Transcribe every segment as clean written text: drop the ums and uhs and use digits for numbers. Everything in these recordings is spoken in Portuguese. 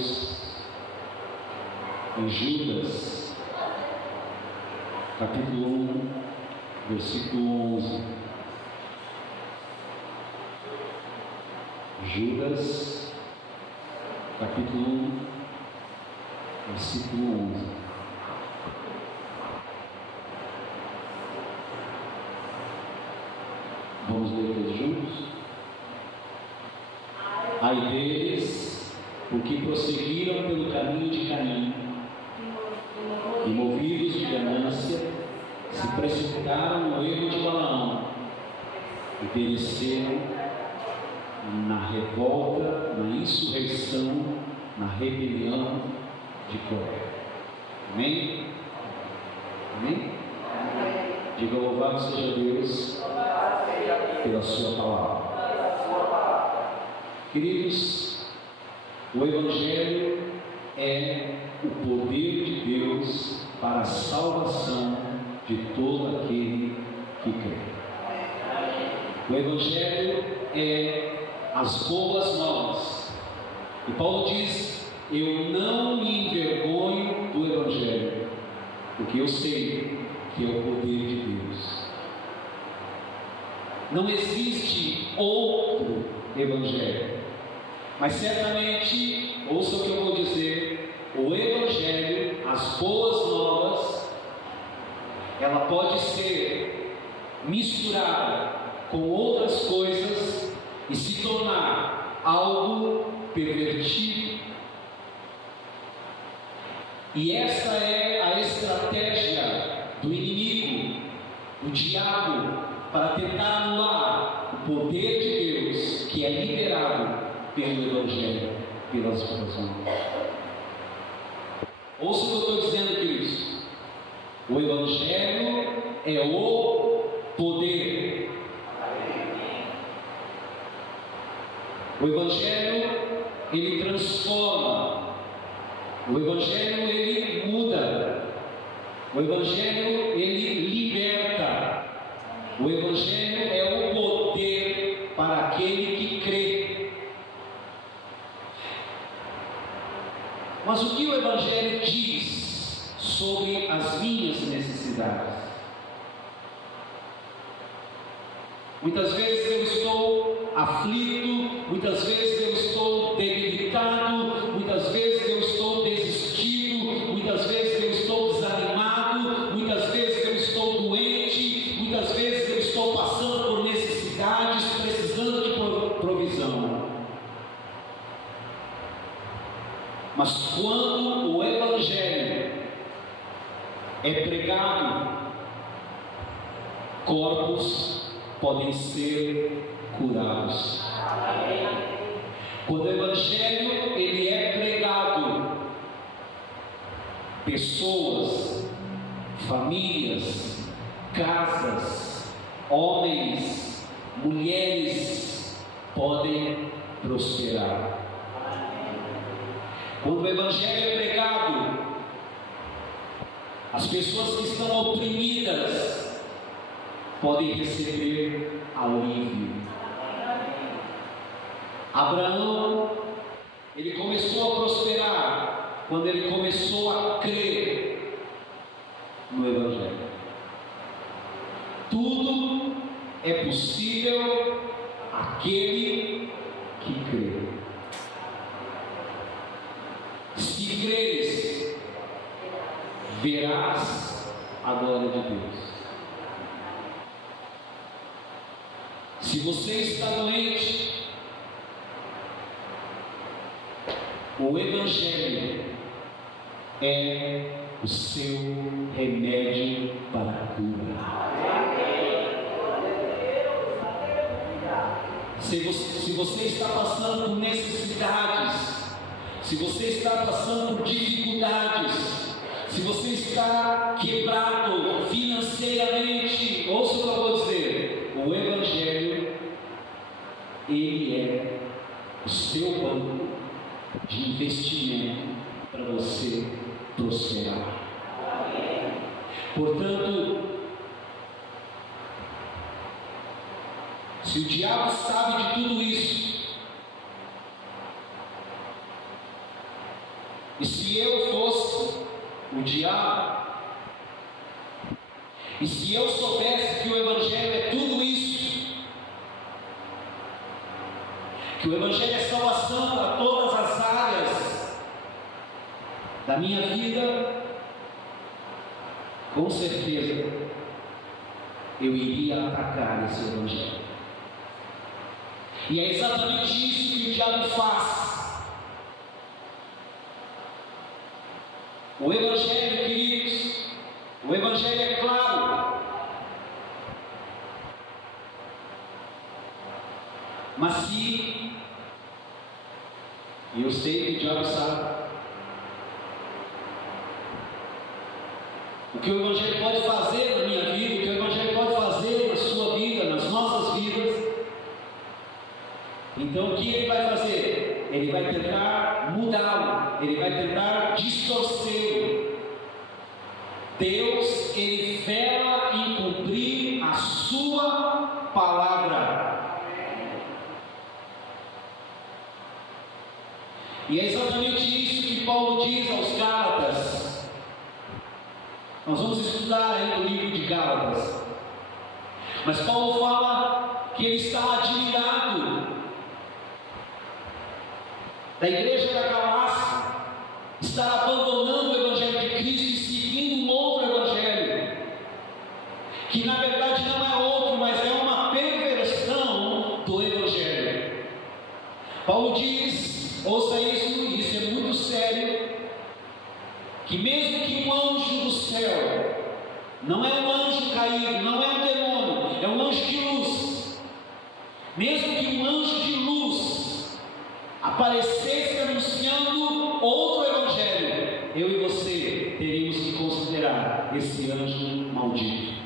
Deus em Judas, capítulo 1, versículo 11. Judas, capítulo 1, versículo 11. Vamos ler todos juntos? Ai deles, porque prosseguiram pelo caminho de Caim, e movidos de ganância, se precipitaram no erro de Balaão, e pereceram na revolta, na insurreição, na rebelião de Coré. Amém? Amém? Diga: louvado seja Deus pela sua palavra. Queridos, o Evangelho é o poder de Deus para a salvação de todo aquele que crê. O Evangelho é as boas novas. E Paulo diz: eu não me envergonho do Evangelho, porque eu sei que é o poder de Deus. Não existe outro Evangelho, mas certamente, ouça o que eu vou dizer, o Evangelho, as boas novas, ela pode ser misturada com outras coisas e se tornar algo pervertido. E essa é a estratégia do inimigo, do diabo, para tentar anular o poder de Deus que é liberado pelo Evangelho, pelas boas novas. Ouça o que eu estou dizendo, queridos. O Evangelho é o poder. O Evangelho, ele transforma. O Evangelho, ele muda. O Evangelho, ele liberta. O Evangelho é o poder para aquele que crê. Mas o que o Evangelho diz sobre as minhas necessidades? Muitas vezes eu estou aflito, muitas vezes eu estou debilitado, muitas vezes eu estou desistido, muitas vezes eu estou desanimado, muitas vezes eu estou doente, muitas vezes eu estou passando por necessidades, precisando de provisão. Mas quando o Evangelho é pregado, corpos podem ser curados. Quando o Evangelho ele é pregado, pessoas, famílias, casas, homens, mulheres podem prosperar. Quando o Evangelho é pregado, as pessoas que estão oprimidas podem receber alívio. Abraão, ele começou a prosperar quando ele começou a crer no Evangelho. Tudo é possível àquele que crê. Se creres, verás a glória de Deus. Se você está doente, o Evangelho é o seu remédio para a cura. Se você está passando por necessidades, se você está passando por dificuldades, se você está quebrado financeiramente, ouça o que eu vou dizer: o Evangelho, ele é o seu banco de investimento para você prosperar. Portanto, se o diabo sabe de tudo isso, E se eu fosse o diabo, e se eu soubesse que o Evangelho é tudo isso, que o Evangelho é salvação para todas as áreas da minha vida, com certeza eu iria atacar esse Evangelho. E é exatamente isso que o diabo faz. O Evangelho, queridos, o Evangelho é claro, mas se, e eu sei que o diabo sabe, o que o Evangelho pode fazer na minha vida, o que o Evangelho pode fazer na sua vida, nas nossas vidas, então o que ele vai fazer? Ele vai tentar mudá-lo, ele vai tentar distorcê-lo. Deus, ele vela em cumprir a sua palavra. E é exatamente isso que Paulo diz aos Gálatas. Nós vamos estudar aí o livro de Gálatas. Mas Paulo fala que ele está admirado da igreja da Galácia estar abandonando o Evangelho de Cristo e seguindo um outro Evangelho, que na verdade não é outro, mas é uma perversão do Evangelho. Paulo diz, ouça isso, e isso é muito sério, que mesmo que um anjo do céu, não é um anjo caído, não é um demônio, é um anjo de luz, mesmo que um anjo de luz aparecesse anunciando outro Evangelho, eu e você teríamos que considerar esse anjo maldito.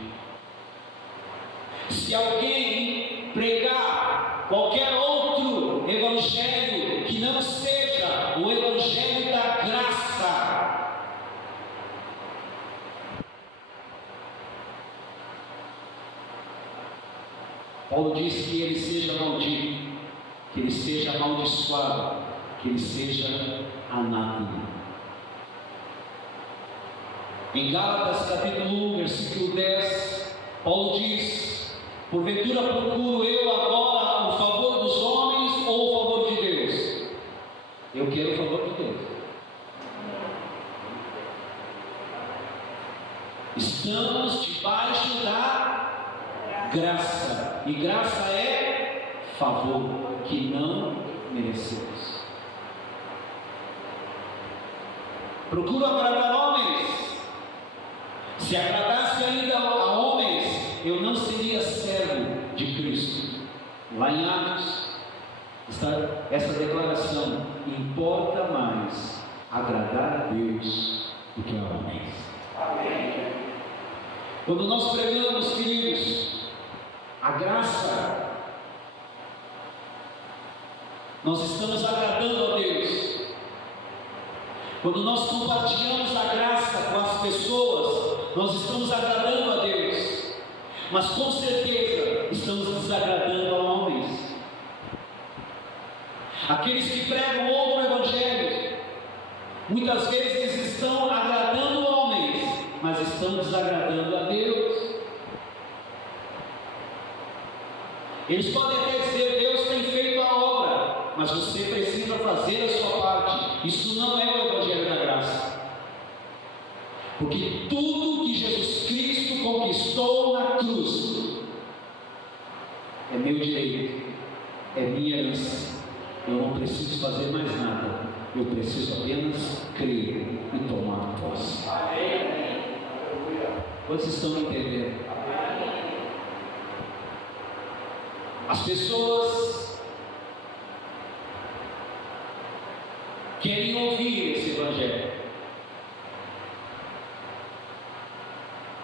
Se alguém pregar qualquer outro Evangelho que não seja o Evangelho da graça, Paulo diz que ele seja maldito, que ele seja amaldiçoado, que ele seja anátema. Em Gálatas capítulo 1, versículo 10, Paulo diz: porventura procuro eu agora o favor dos homens ou o favor de Deus? Eu quero o favor de Deus. Estamos debaixo da graça, e graça é favor que não merecemos. Procuro agradar homens. Se agradasse ainda a homens, eu não seria servo de Cristo. Lá em Atos está essa declaração: importa mais agradar a Deus do que a homens. Amém. Quando nós pregamos, queridos, a graça, nós estamos agradando a Deus. Quando nós compartilhamos a graça com as pessoas, nós estamos agradando a Deus. Mas com certeza estamos desagradando a homens. Aqueles que pregam outro Evangelho, muitas vezes estão agradando homens, mas estão desagradando a Deus. Eles podem até dizer: Deus tem feito a obra, mas você precisa fazer a sua parte. Isso não é o Evangelho da graça, porque tudo que Jesus Cristo conquistou na cruz é meu direito, é minha herança. Eu não preciso fazer mais nada, eu preciso apenas crer e tomar posse. Quantos estão entendendo? As pessoas querem ouvir esse Evangelho.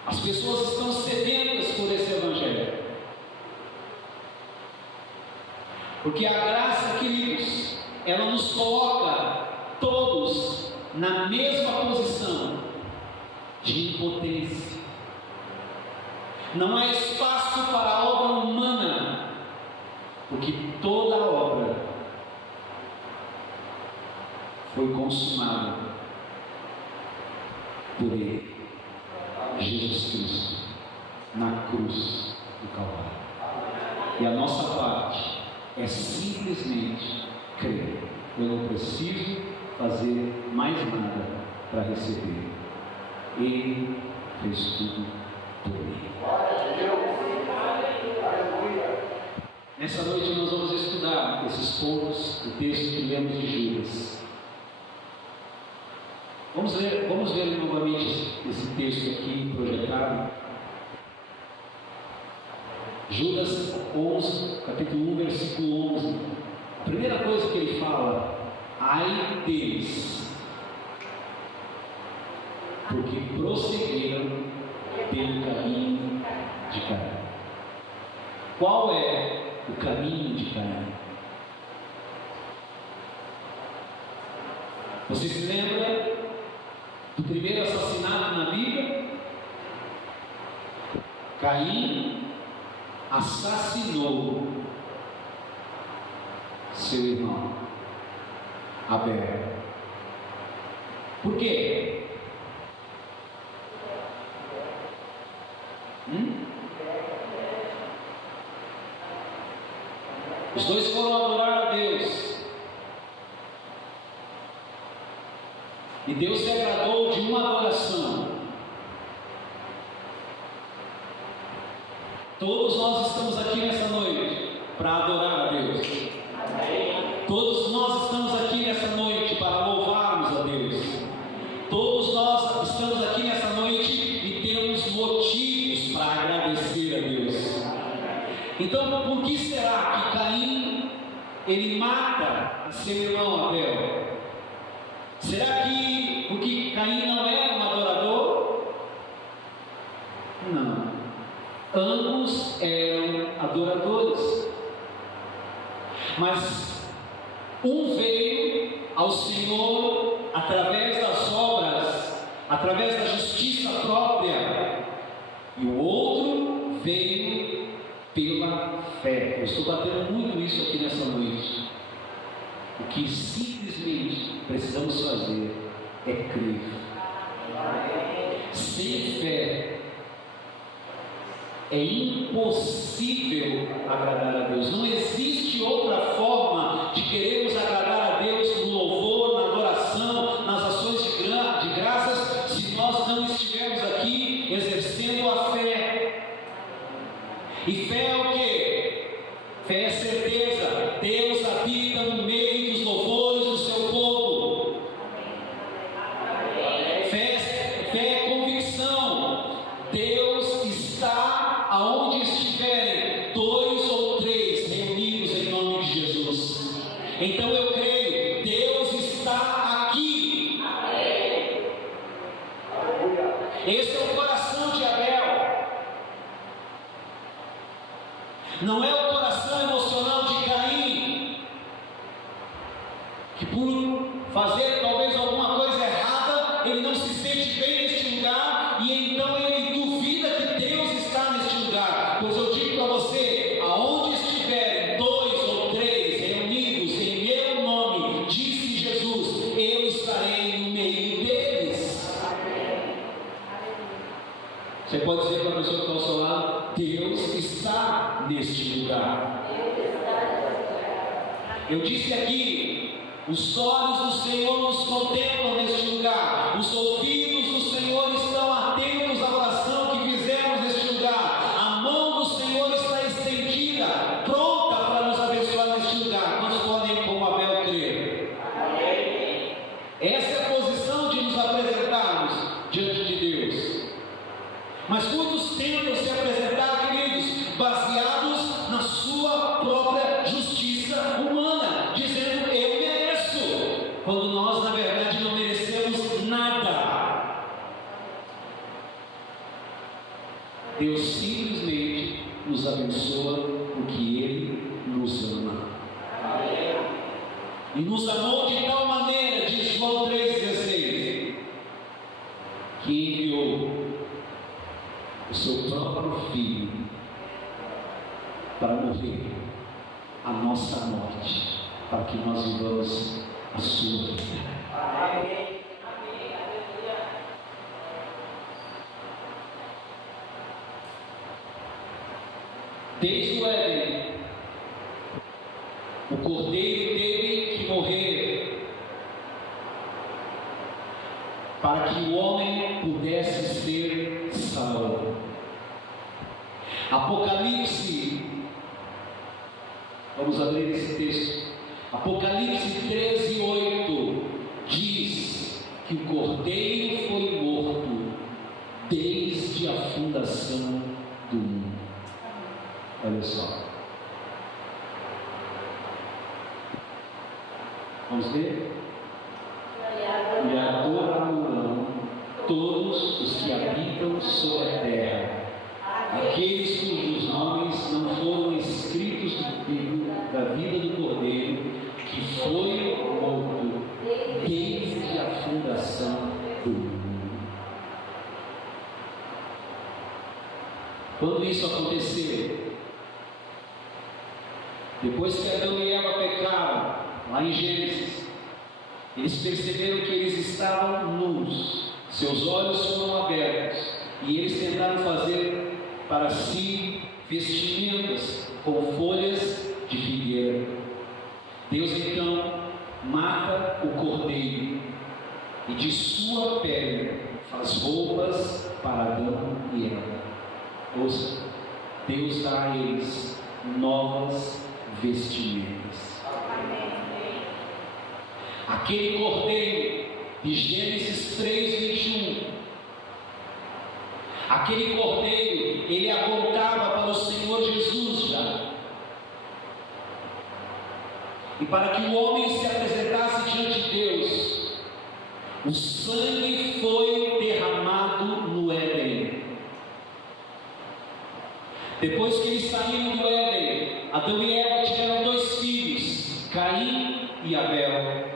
As pessoas estão sedentas por esse Evangelho. Porque a graça, queridos, ela nos coloca todos na mesma posição de impotência. Não há espaço para a obra humana, porque toda a obra foi consumada por Ele, Jesus Cristo, na cruz do Calvário. E a nossa parte é simplesmente crer. Eu não preciso fazer mais nada para receber. Ele fez tudo por mim. Nessa noite nós vamos estudar esses pontos do texto que lemos de Judas. Vamos ver novamente esse texto aqui projetado. Judas 11, capítulo 1, versículo 11. A primeira coisa que ele fala: ai deles, porque prosseguiram pelo caminho de Caim. Qual é o caminho de Caim? Você se lembra do primeiro assassinato na Bíblia? Caim assassinou seu irmão Abel. Por quê? Os dois foram adorar a Deus, e Deus se agradou de uma adoração. Todos nós estamos aqui nessa noite para adorar a Deus. Todos nós estamos aqui nessa noite para louvarmos a Deus. Todos nós estamos aqui nessa noite e temos motivos para agradecer a Deus. Então, por que será que Caim ele mata seu irmão Abel? Será que porque Caim não era um adorador? Não. Ambos eram adoradores, mas um veio ao Senhor através das obras, através da justiça própria, e o outro veio pela fé. Eu estou batendo muito isso aqui nessa noite. O que simplesmente precisamos fazer é crer. Sem fé é impossível agradar a Deus. Não existe outra forma de querermos agradar a Deus no louvor, na adoração, nas ações de graças, se nós não estivermos aqui exercendo a fé. E fé é o quê? Fé é certeza. Deus habita no meio dos louvores do seu povo. Fé é convicção. Deus está aonde estiverem dois ou três reunidos em nome de Jesus. Então eu creio, Deus está aqui. Esse é o coração de Abel. Não é o coração emocional de Caim, que por fazer talvez alguma coisa errada, ele não se sente bem neste lugar, e então ele duvida que Deus está neste lugar. Pois eu digo para você, aonde estiverem dois ou três reunidos em meu nome, disse Jesus, eu estarei no meio deles. Você pode dizer para a pessoa que está ao seu lado: Deus está neste lugar. Eu disse aqui, os olhos do Senhor nos contemplam neste lugar, os ouvidos do Senhor estão atentos à oração que fizemos neste lugar, a mão do Senhor está estendida, pronta para nos abençoar neste lugar. Quantos podem, como Abel, crer? Essa é a posição de nos apresentarmos diante de Deus. Mas quantos tentam se apresentar, queridos, baseados na sua própria justiça humana, dizendo eu mereço, quando nós na verdade não merecemos nada. Deus simplesmente nos abençoa porque Ele nos ama. E nos amou de tal maneira, diz João 3,16, que enviou o seu próprio Filho para morrer a nossa morte, para que nós vivamos a sua vida. Desde o Éden, o cordeiro teve que morrer para que o homem pudesse ser salvo. Apocalipse, vamos abrir esse texto. Apocalipse 13:8 diz que o cordeiro foi morto desde a fundação do mundo. Olha só. Vamos ver? E adorarão todos os que habitam sobre a terra, aqueles cujos nomes não foram escritos no livro da vida do Cordeiro, que foi morto desde a fundação do mundo. Quando isso aconteceu, depois que Adão e Eva pecaram, lá em Gênesis, eles perceberam que eles estavam nus, seus olhos foram abertos, e eles tentaram fazer para si vestimentas com folhas de figueira. Deus então mata o cordeiro e de sua pele faz roupas para Adão e Eva. Ouça, Deus dá a eles novas vestimentas. Aquele cordeiro de Gênesis 3:21, aquele cordeiro, ele apontava para o Senhor Jesus já. E para que o homem se apresentasse diante de Deus, o sangue foi derramado no Éden. Depois que eles saíram do Éden, Adão e Eva tiveram 2 filhos, Caim e Abel.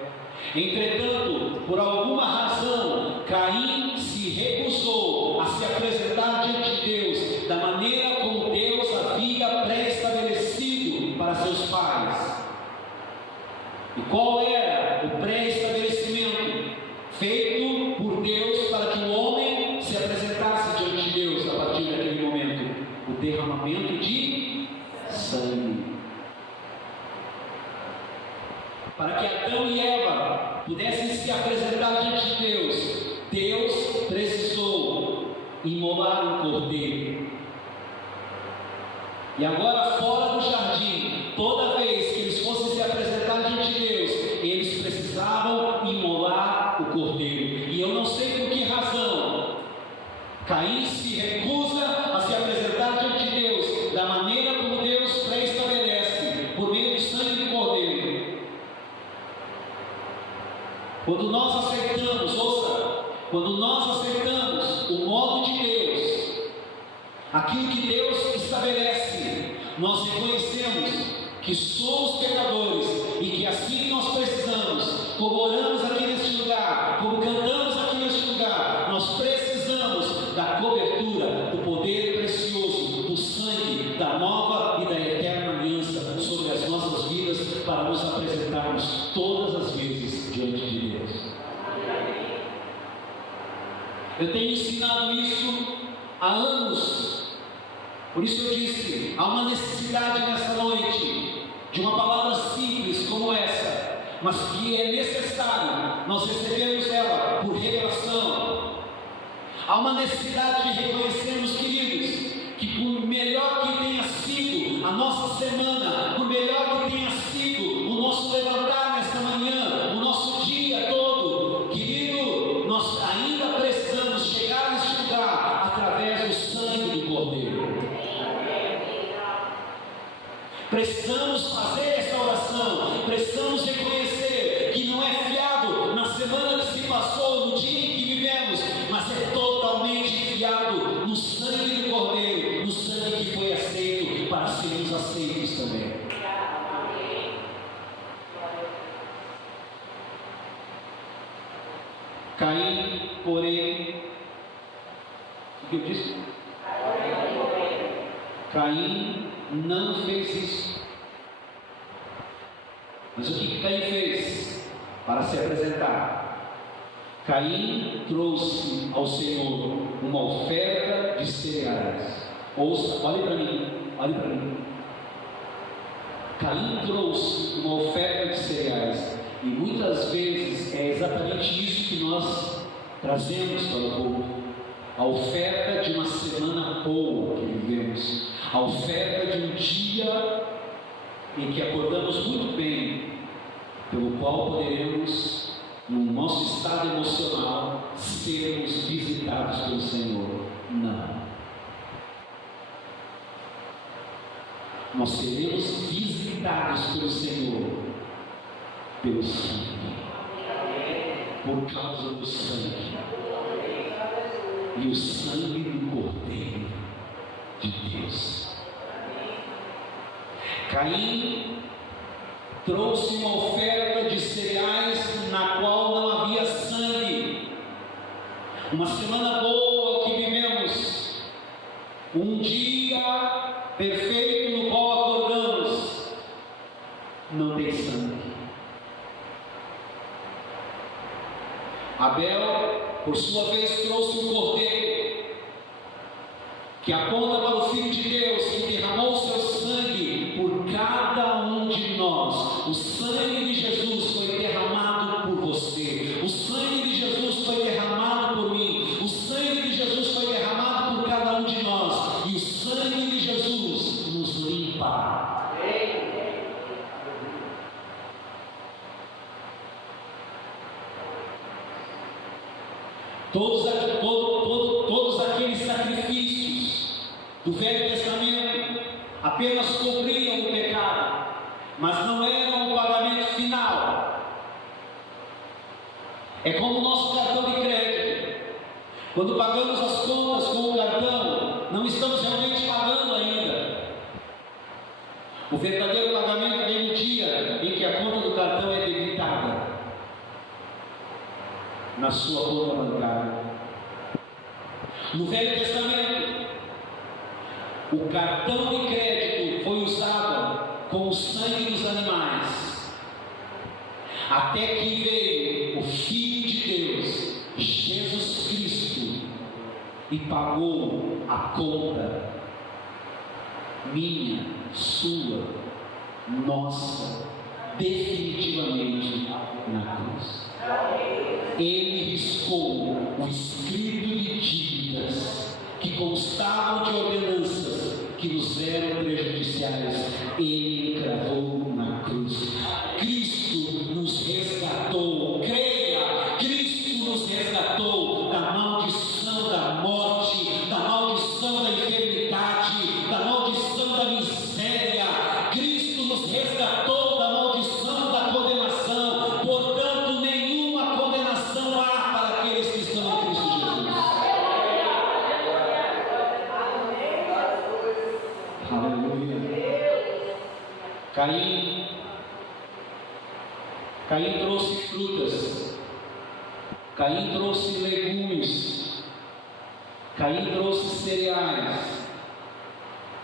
Entretanto, por alguma razão, Caim se recusou a se apresentar diante de Deus da maneira como Deus havia pré-estabelecido para seus pais. E qual era o pré-estabelecimento feito por Deus para que o homem se apresentasse diante de Deus a partir daquele momento? O derramamento de sangue. Para que Adão e Eva pudessem se apresentar diante de Deus, Deus precisou imolar um cordeiro. E agora, fora do jardim, toda vez que eles fossem se apresentar diante de Deus, eles precisavam imolar o cordeiro. E eu não sei por que razão Caim se recusa a se apresentar diante de Deus da maneira como Deus pré-estabelece, por meio do sangue do cordeiro. Quando nós aceitamos, ouça, quando nós aceitamos o modo de Deus, aquilo que Deus estabelece, nós reconhecemos que somos pecadores e que assim que nós precisamos, como oramos aqui neste lugar, como cantamos aqui neste lugar, nós precisamos da cobertura, do poder precioso, do sangue, da nova e da eterna aliança sobre as nossas vidas, para nos apresentarmos todas as vezes diante de Deus. Eu tenho ensinado isso há anos, por isso eu disse, há uma necessidade nessa noite de uma palavra simples como essa, mas que é necessário nós recebermos ela por revelação. Há uma necessidade de reconhecermos, queridos, que por melhor que tenha sido a nossa semana, por melhor que tenha sido o nosso levantar nesta manhã, o nosso dia todo, querido, nós ainda precisamos chegar neste lugar através do sangue do Cordeiro. Precisamos fazer essa oração, precisamos reconhecer que não é fiado na semana que se passou, no dia em que vivemos, mas é totalmente fiado no sangue do Cordeiro, no sangue que foi aceito para sermos aceitos também. Caim, porém, o que eu disse? Caim não fez isso. Mas o que Caim fez para se apresentar? Caim trouxe ao Senhor uma oferta de cereais. Ouça, olhe para mim, olhe para mim. Caim trouxe uma oferta de cereais, e muitas vezes é exatamente isso que nós trazemos para o povo: a oferta de uma semana boa que vivemos, a oferta de um dia em que acordamos muito bem, pelo qual poderemos, no nosso estado emocional, sermos visitados pelo Senhor. Não. Nós seremos visitados pelo Senhor, pelo sangue, por causa do sangue, e o sangue do Cordeiro de Deus. Caim trouxe uma oferta de cereais na qual não havia sangue. Uma semana boa que vivemos, um dia perfeito no qual acordamos, não tem sangue. Abel, por sua vez, trouxe um cordeiro que aponta para o Filho de Deus, que derramou seu sangue por cada um de nós. O sangue de Jesus foi derramado por você, o sangue de Jesus foi derramado por mim, o sangue de Jesus foi derramado por cada um de nós, e o sangue de Jesus nos limpa. Todos aqueles sacrifícios do Velho Testamento apenas cobriam o pecado, mas não eram o pagamento final. É como o nosso cartão de crédito. Quando pagamos as contas com o cartão, não estamos realmente pagando ainda. O verdadeiro pagamento vem no dia em que a conta do cartão é debitada na sua conta bancária. No Velho Testamento, o cartão de crédito foi usado com o sangue dos animais, até que veio o Filho de Deus, Jesus Cristo, e pagou a conta minha, sua, nossa, definitivamente na cruz. Ele riscou o escrito de dívidas que constavam de ordenanças que nos eram prejudiciais. Ele cravou na cruz. Cristo nos resgatou. Creia, Cristo nos resgatou da maldição da morte, da maldição da enfermidade, da maldição da miséria. Cristo nos resgatou da maldição da condenação. Portanto, nenhuma condenação há para aqueles que estão em Cristo Jesus. Aleluia. Caim trouxe frutas, Caim trouxe legumes, Caim trouxe cereais,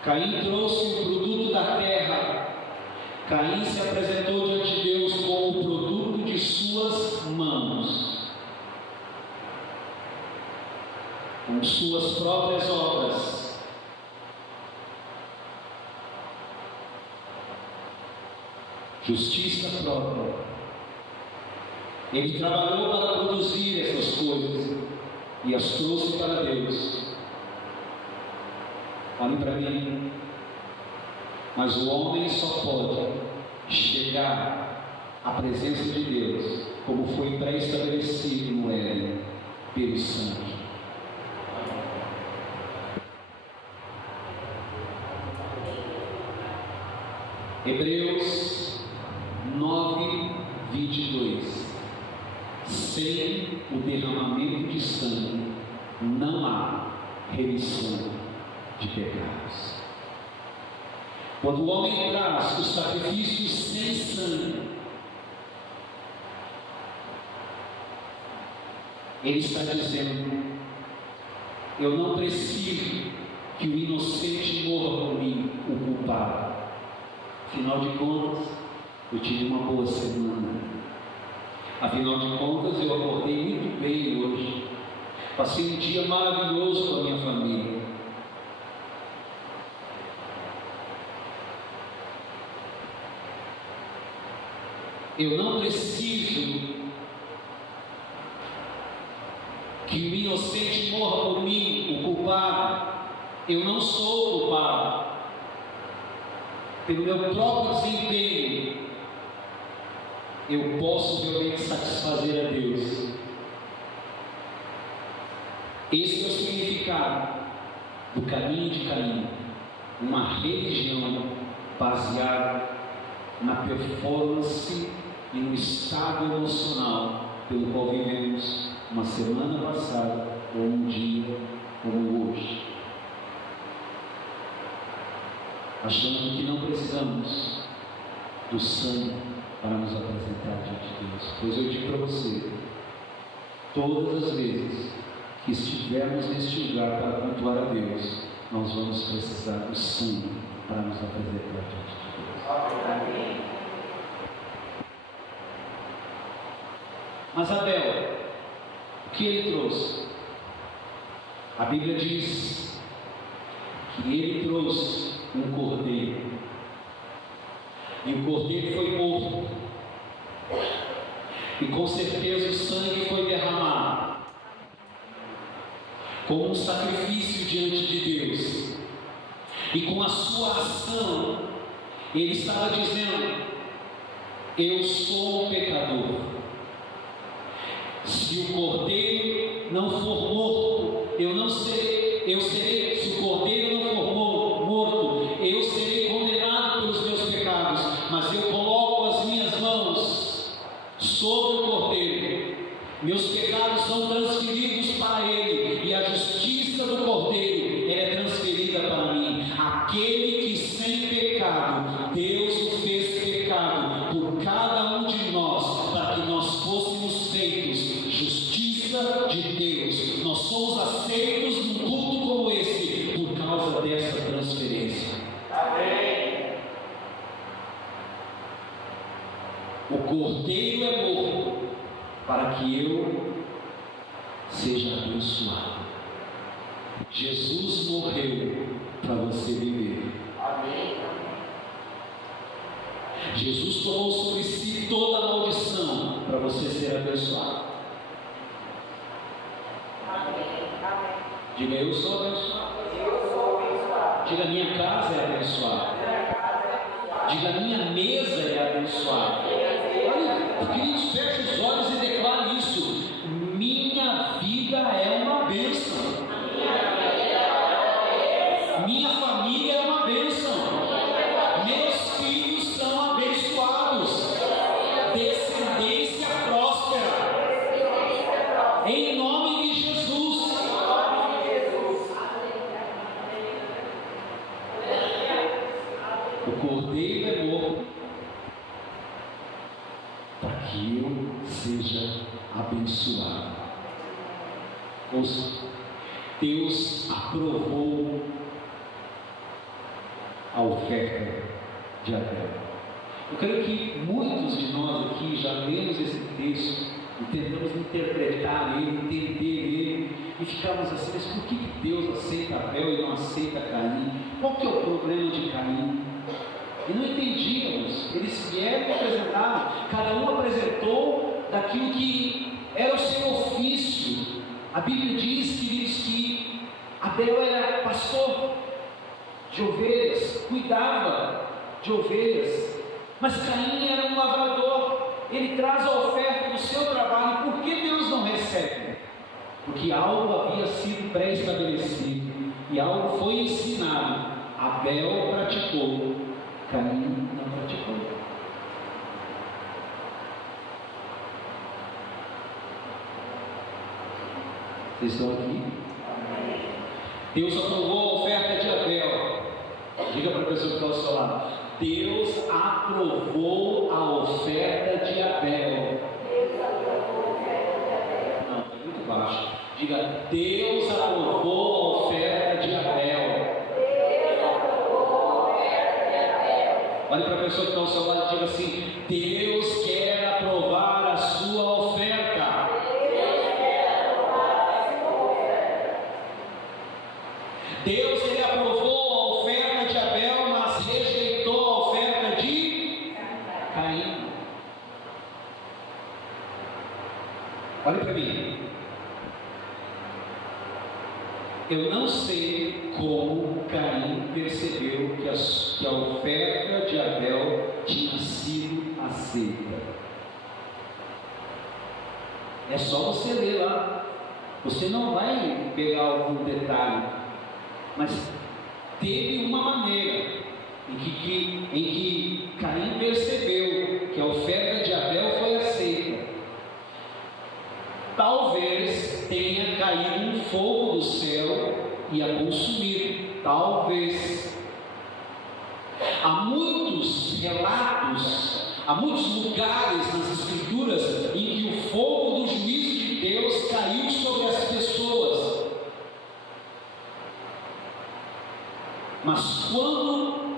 Caim trouxe o produto da terra. Caim se apresentou diante de Deus com o produto de suas mãos, com suas próprias obras. Justiça própria. Ele trabalhou para produzir essas coisas e as trouxe para Deus. Olhem para mim. Mas o homem só pode chegar à presença de Deus, como foi pré-estabelecido no Éden, pelo sangue. Hebreus 9:22. Sem o derramamento de sangue não há remissão de pecados. Quando o homem traz os sacrifícios sem sangue, ele está dizendo: eu não preciso que o inocente morra por mim, o culpado. Afinal de contas, eu tive uma boa semana. Afinal de contas, eu acordei muito bem hoje. Passei um dia maravilhoso com a minha família. Eu não preciso que o inocente morra por mim, o culpado. Eu não sou o culpado. Pelo meu próprio desempenho, eu posso realmente satisfazer a Deus. Esse é o significado do caminho de Caim, uma religião baseada na performance e no estado emocional pelo qual vivemos uma semana passada ou um dia como hoje, achando que não precisamos do sangue para nos apresentar diante de Deus. Pois eu digo para você, todas as vezes que estivermos neste lugar para cultuar a Deus, nós vamos precisar do sangue para nos apresentar diante de Deus. Amém. Mas Abel, o que ele trouxe? A Bíblia diz que ele trouxe um cordeiro, e o cordeiro foi morto, e com certeza o sangue foi derramado como um sacrifício diante de Deus, e com a sua ação ele estava dizendo: eu sou um pecador. Se o cordeiro não for morto, eu serei, se o cordeiro não for morto, eu serei condenado pelos meus pecados, mas eu coloco as minhas mãos sobre o cordeiro, meus pecados são transferidos para ele, e a justiça do cordeiro é transferida para mim. Aquele que sem pecado, Deus o fez pecado por cada um de nós, para que nós fôssemos feitos justiça de Deus. Nós somos aceitos num culto como esse por causa dessa transferência. Amém. O cordeiro é morto para que eu seja abençoado. Jesus morreu para você viver. Amém. Jesus tomou sobre si toda a maldição para você ser abençoado. Amém. Diga: eu sou abençoado. Eu sou abençoado. Diga: minha casa é abençoada. Diga: minha mesa é abençoada. Olha, queridos, feche os olhos e declare isso: minha vida é uma bênção. Minha família é uma bênção. Meus filhos são abençoados. Descendência próspera. Em nome de Jesus. O cordeiro é morto para que eu seja abençoado. Ouça, Deus aprovou a oferta de Abel. Eu creio que muitos de nós aqui já lemos esse texto e tentamos interpretar ele, entender ele, e ficamos assim: mas por que Deus aceita Abel e não aceita Caim? Qual que é o problema de Caim? E não entendíamos. Eles vieram e apresentaram, cada um apresentou daquilo que era o seu ofício. A Bíblia diz, queridos, que Abel era pastor de ovelhas, cuidava de ovelhas, mas Caim era um lavrador. Ele traz a oferta do seu trabalho. Por que Deus não recebe? Porque algo havia sido pré-estabelecido e algo foi ensinado. Abel praticou, Caim não praticou. Vocês estão aqui? Deus aprovou a oferta de Abel. Diga para a pessoa que está ao seu lado: Deus aprovou a oferta de Abel. Não, é muito baixo. Diga: Deus aprovou a oferta de Abel. Olhe para a pessoa que está ao seu lado e diga assim: Deus quer aprovar a sua oferta. Deus, ele aprovou a oferta de Abel, mas rejeitou a oferta de Caim. Olhe para mim. Eu não sei como Caim percebeu que a oferta de Abel tinha sido aceita. É só você ler lá. Você não vai pegar algum detalhe, mas teve uma maneira em que Caim percebeu que a oferta de Abel foi aceita. Talvez tenha caído um fogo do céu e a consumido. Talvez. Há muitos relatos, há muitos lugares nas Escrituras em que o fogo do juízo de Deus caiu sobre as pessoas. Mas quando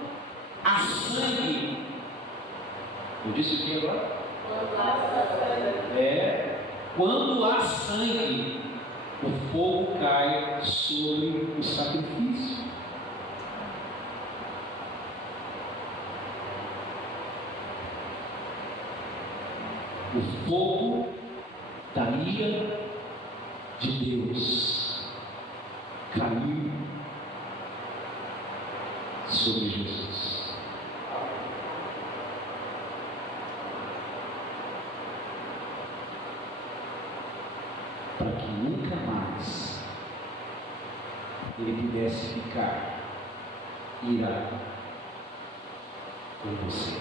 há sangue, eu disse o que agora? Quando há sangue, o fogo cai sobre o sacrifício. O fogo da ira de Deus caiu sobre Jesus. Para que nunca mais ele pudesse ficar irado com você.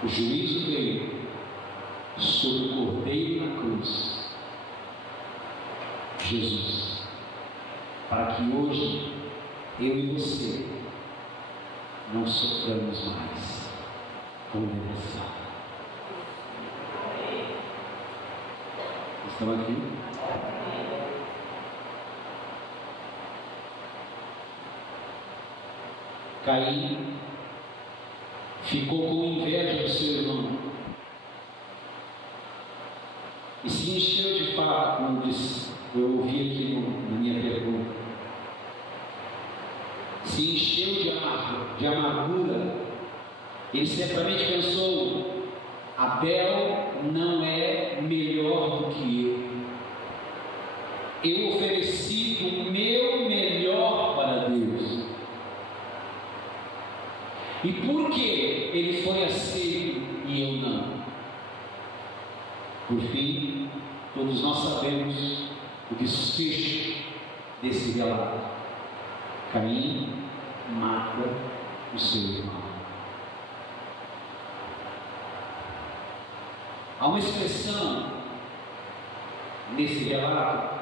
O juízo veio sobre o Cordeiro na cruz, Jesus, para que hoje eu e você não soframos mais condenação. Estão aqui? Caim ficou com inveja do seu irmão e se encheu de fato, como disse, eu ouvi aqui na minha pergunta, se encheu de amargura. Ele certamente pensou: Abel não é melhor do que eu ofereci o meu melhor para Deus. E por que ele foi aceito e eu não? Por fim, todos nós sabemos o desfecho desse relato. Caim mata o seu irmão. Há uma expressão nesse relato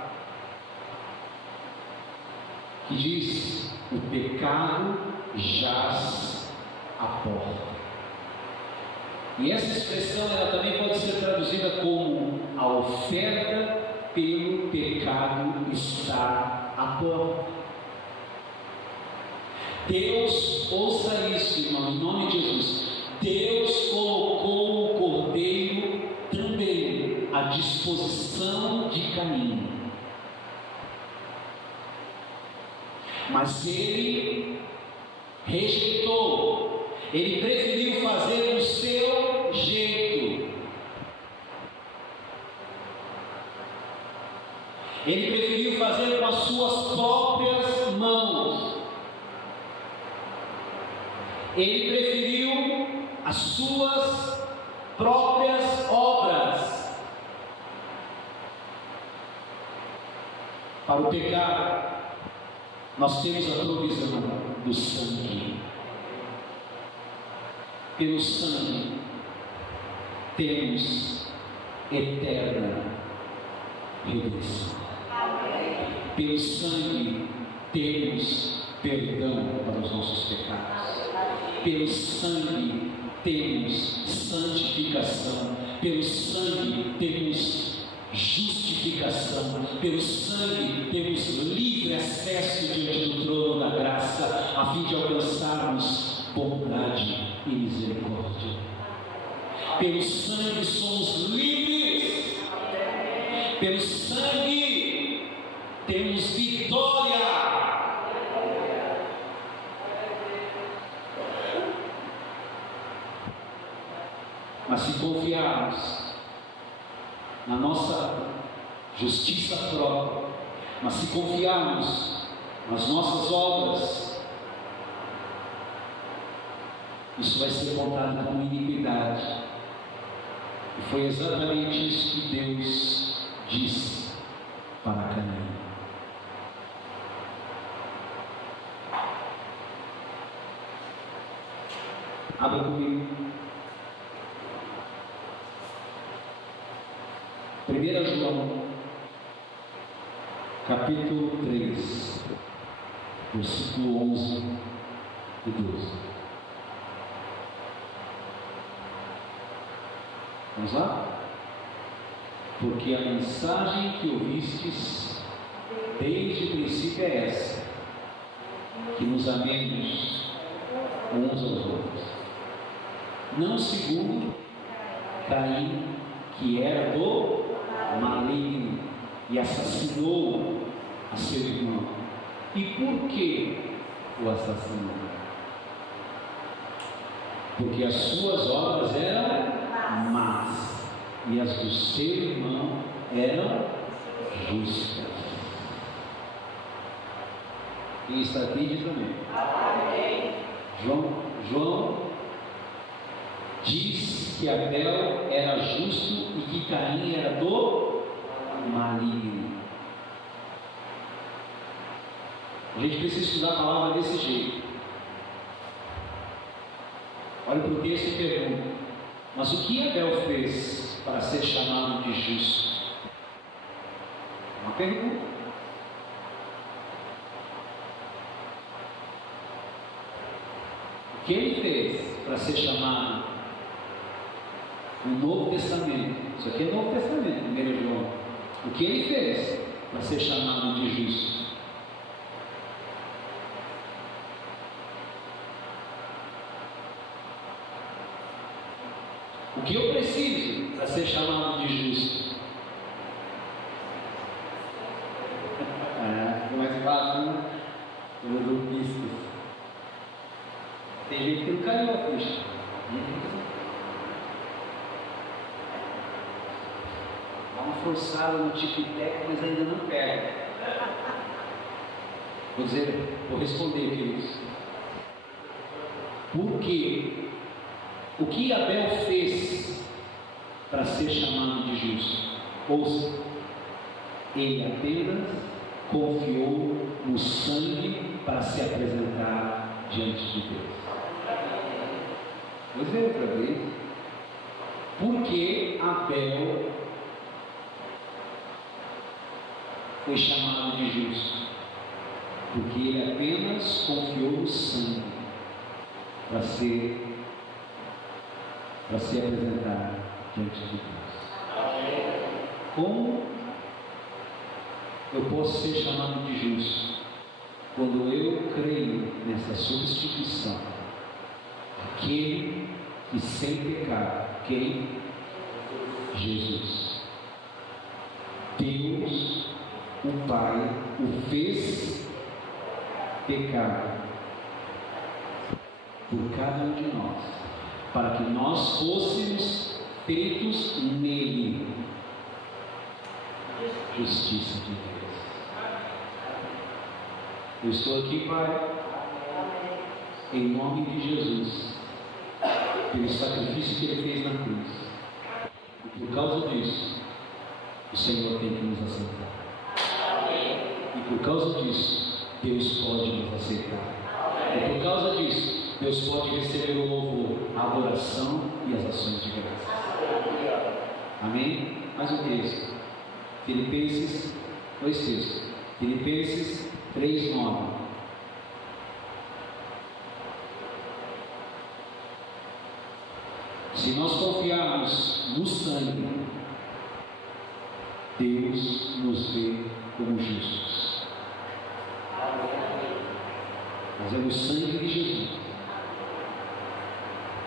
que diz: o pecado jaz à porta. E essa expressão ela também pode ser traduzida como: a oferta pelo pecado está à porta. Deus, ouça isso, irmão, em nome de Jesus. Deus colocou o Cordeiro também à disposição de Caim, mas ele rejeitou. Ele preferiu fazer do seu jeito. Ele preferiu fazer com as suas próprias mãos. Ele preferiu as suas próprias obras. Para o pecado, nós temos a provisão do sangue. Pelo sangue temos eterna redenção. Pelo sangue temos perdão para os nossos pecados. Pelo sangue temos santificação. Pelo sangue temos justificação. Pelo sangue temos livre acesso diante do trono da graça, a fim de alcançarmos bondade e misericórdia. Pelo sangue somos livres. Pelo sangue temos vitória. Mas se confiarmos na nossa justiça própria, mas se confiarmos nas nossas obras, isso vai ser contado como iniquidade. E foi exatamente isso que Deus disse para Caim. Abra comigo 1 João capítulo 3, versículo 11 e 12. Vamos lá? Porque a mensagem que ouvistes desde o princípio é essa, que nos amemos uns aos outros, não segundo Caim, que era do maligno e assassinou a seu irmão. E por que o assassinou? Porque as suas obras eram más e as do seu irmão eram justas. E está aqui diz também. João diz que Abel era justo e que Caim era do maligno. A gente precisa estudar a palavra desse jeito. Olha para o texto e pergunta: mas o que Abel fez para ser chamado de justo? Uma pergunta. O que ele fez para ser chamado no Novo Testamento? Isso aqui é Novo Testamento, 1 João. O que ele fez para ser chamado de justo? O que eu preciso para ser chamado de justo? É mais fácil, né? Eu dou pistas. Tem gente que não caiu a ficha. Dá uma forçada no tic-tac, mas ainda não pega. Vou responder, queridos. Por quê? O que Abel fez para ser chamado de justo? Ouça, ele apenas confiou no sangue para se apresentar diante de Deus. Pois é, outra vez. Por que Abel foi chamado de justo? Porque ele apenas confiou no sangue para se apresentar diante de Deus. Como eu posso ser chamado de justo? Quando eu creio nessa substituição, aquele que sem pecado, quem? Jesus. Deus, o Pai, o fez pecado por cada um de nós, para que nós fôssemos feitos nele justiça de Deus. Eu estou aqui, Pai, em nome de Jesus, pelo sacrifício que Ele fez na cruz, e por causa disso, o Senhor tem que nos aceitar, e por causa disso, Deus pode nos aceitar, e por causa disso, Deus pode receber o louvor, a adoração e as ações de graça. Amém? Mais um texto. Filipenses, dois textos. Filipenses 3:9. Se nós confiarmos no sangue, Deus nos vê como justos. Mas é no sangue de Jesus.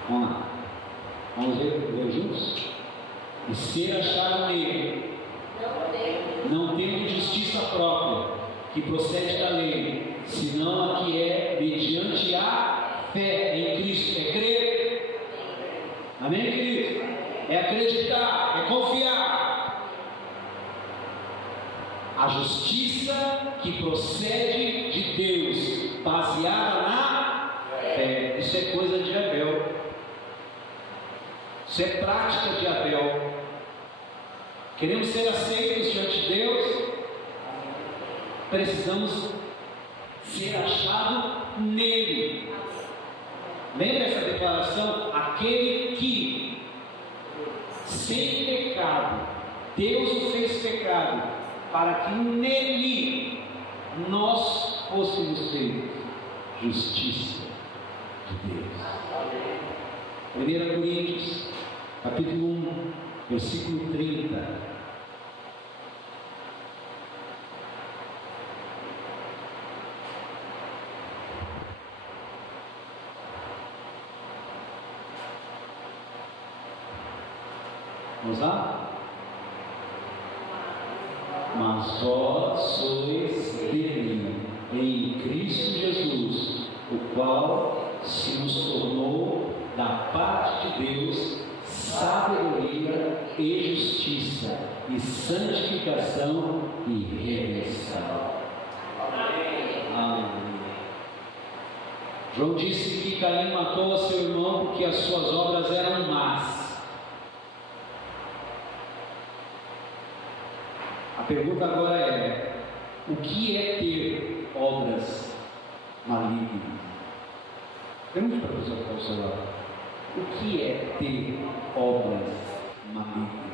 Vamos lá. Vamos ver juntos? E ser achado nele, não temos justiça própria, que procede da lei, senão a que é mediante a fé em Cristo. É crer. Amém, querido? É acreditar, é confiar. A justiça que procede de Deus, baseada na fé. Isso é coisa de Abel. Isso é prática de Abel. Queremos ser aceitos diante de Deus, precisamos ser achados nele. Lembra essa declaração? Aquele que, sem pecado, Deus o fez pecado, para que nele nós fôssemos feitos justiça de Deus. 1 Coríntios, capítulo 1, versículo 30. Vamos lá? Mas vós sois dele, em Cristo Jesus, o qual se nos tornou da parte de Deus sabedoria e justiça, e santificação e redenção. Amém. João disse que Caim matou a seu irmão porque as suas obras eram más. A pergunta agora é: o que é ter obras malignas? Pergunte para a pessoa que está ao seu lado: o que é ter obras malignas?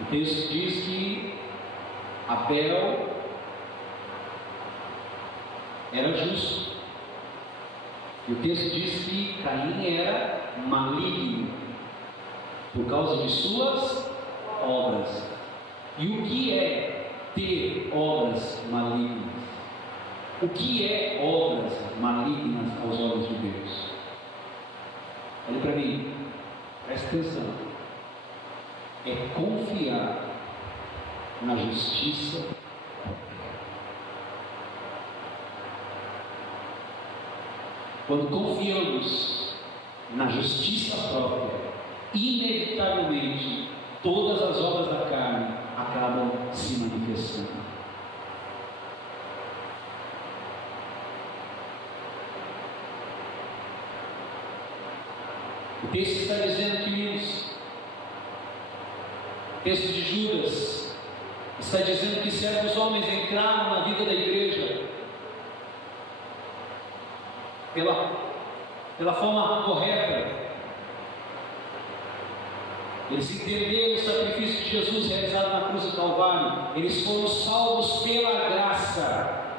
O texto diz que Abel era justo, e o texto diz que Caim era maligno por causa de suas obras. E o que é ter obras malignas? O que é obras malignas aos olhos de Deus? Olha para mim, presta atenção. É confiar na justiça. Quando confiamos na justiça própria, inevitavelmente todas as obras da carne acabam se manifestando. O texto está dizendo que o texto de Judas está dizendo que certos homens entraram na vida da igreja pela forma correta. Eles entenderam o sacrifício de Jesus realizado na cruz do Calvário. Eles foram salvos pela graça.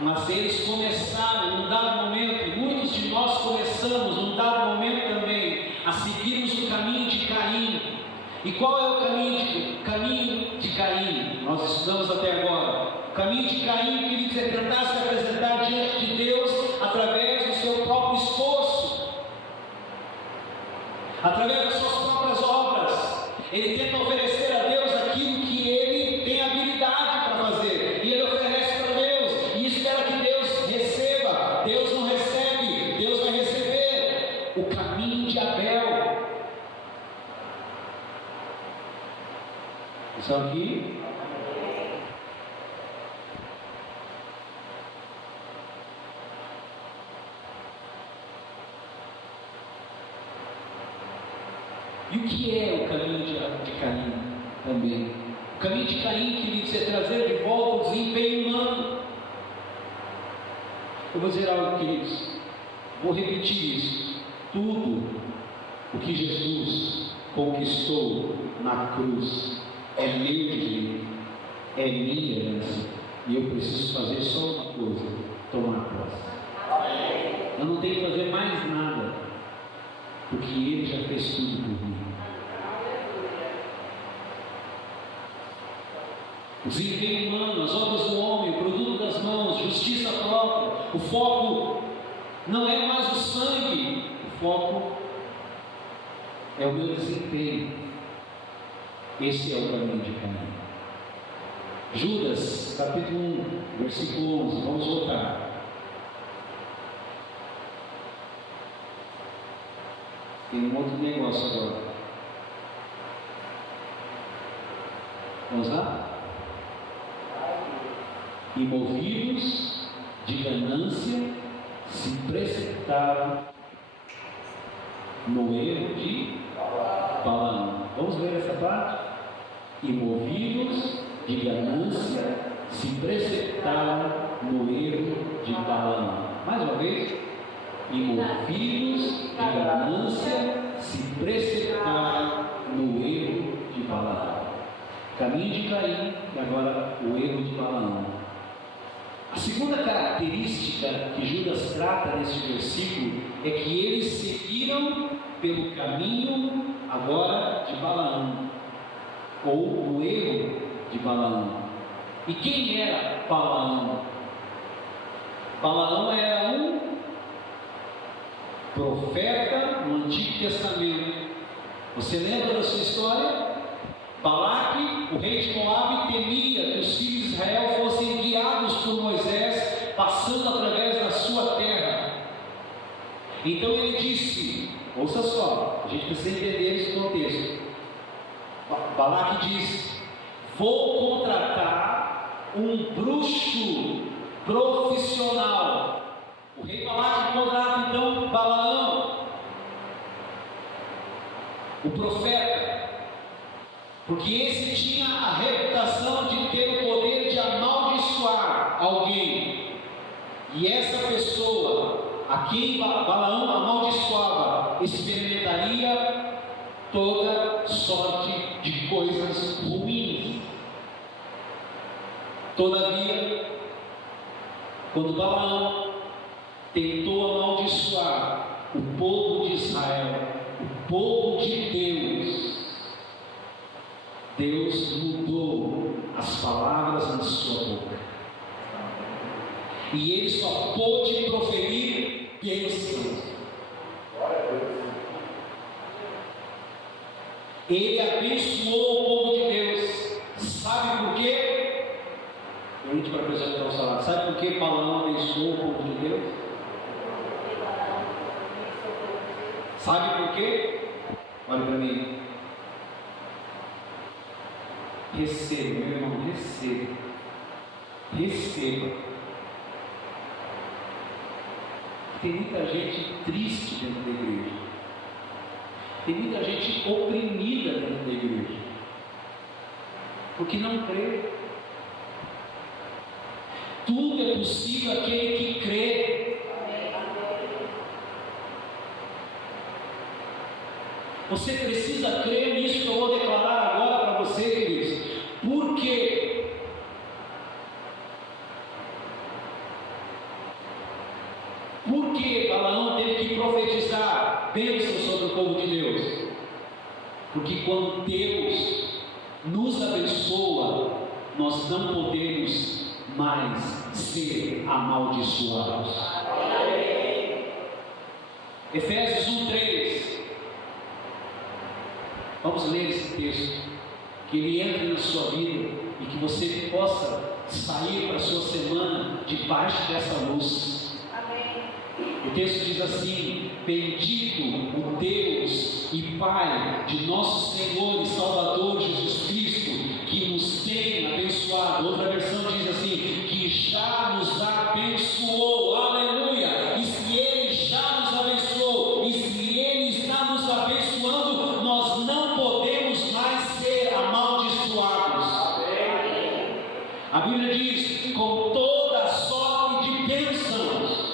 Mas eles começaram, num dado momento, muitos de nós começamos, num dado momento também, a seguirmos o caminho de Caim. E qual é o caminho de Caim? Nós estudamos até agora. O caminho de Caim, queridos, é tentar se apresentar diante de Deus através do seu próprio esforço, através das suas próprias obras. Ele tenta oferecer a Deus aquilo que ele tem habilidade para fazer, e ele oferece para Deus, e espera que Deus receba. Deus não recebe, Deus vai receber. O caminho de Abel. Isso aqui. E o que é o caminho de Caim também? O caminho de Caim, queridos, é trazer de volta o desempenho humano. Eu vou dizer algo, queridos, vou repetir isso. Tudo o que Jesus conquistou na cruz é meu direito, é minha herança, e eu preciso fazer só uma coisa: tomar posse. Eu não tenho que fazer mais nada, porque Ele já fez tudo por mim. O desempenho humano, as obras do homem, o produto das mãos, justiça própria. O foco não é mais o sangue, o foco é o meu desempenho. Esse é o caminho de Caim. Judas, capítulo 1, versículo 11, vamos voltar. Tem um outro negócio agora. Vamos lá? E movidos de ganância, se precipitaram no erro de Balaão. Vamos ler essa parte? E movidos de ganância, se precipitaram no erro de Balaão. Mais uma vez. E movidos de ganância, se precipitaram no erro de Balaão. Caminho de Caim e agora o erro de Balaão. A segunda característica que Judas trata nesse versículo é que eles seguiram pelo caminho agora de Balaão, ou o erro de Balaão. E quem era Balaão? Balaão era um profeta no Antigo Testamento. Você lembra da sua história? Balaque, o rei de Moabe, temia que os filhos de Israel fossem guiados por Moisés, passando através da sua terra. Então ele disse, ouça só, a gente precisa entender esse contexto. Balaque disse: vou contratar um bruxo profissional. O rei Balaque contrata então Balaão, o profeta, porque esse tinha a reputação de ter o poder de amaldiçoar alguém, e essa pessoa a quem Balaão amaldiçoava experimentaria toda sorte de coisas ruins. Todavia, quando Balaão tentou amaldiçoar o povo de Israel, o povo de Deus mudou as palavras na sua boca, e ele só pôde proferir bênçãos. Ele abençoou o povo de Deus. Sabe por quê? Pergunte para a pessoa que está ao seu lado. Sabe por que Balaão abençoou o povo de Deus? Sabe por quê? Olha para mim. Receba, meu irmão, receba. Receba. Tem muita gente triste dentro da igreja. Tem muita gente oprimida dentro da igreja, porque não crê. Tudo é possível aquele que crê. Você precisa crer nisso que eu vou declarar agora para você, queridos. Por quê? Por que Balaão teve que profetizar bênçãos sobre o povo de Deus? Porque quando Deus nos abençoa, nós não podemos mais ser amaldiçoados. Efésios 1:3. Vamos ler esse texto, que ele entre na sua vida e que você possa sair para a sua semana debaixo dessa luz. O texto diz assim: bendito o Deus e Pai de nosso Senhor e Salvador Jesus Cristo, que nos tem abençoado. Outra versão diz assim: que já nos abençoou. Aleluia! E se Ele já nos abençoou, e se Ele está nos abençoando, nós não podemos mais ser amaldiçoados. A Bíblia diz: com toda sorte de bênçãos.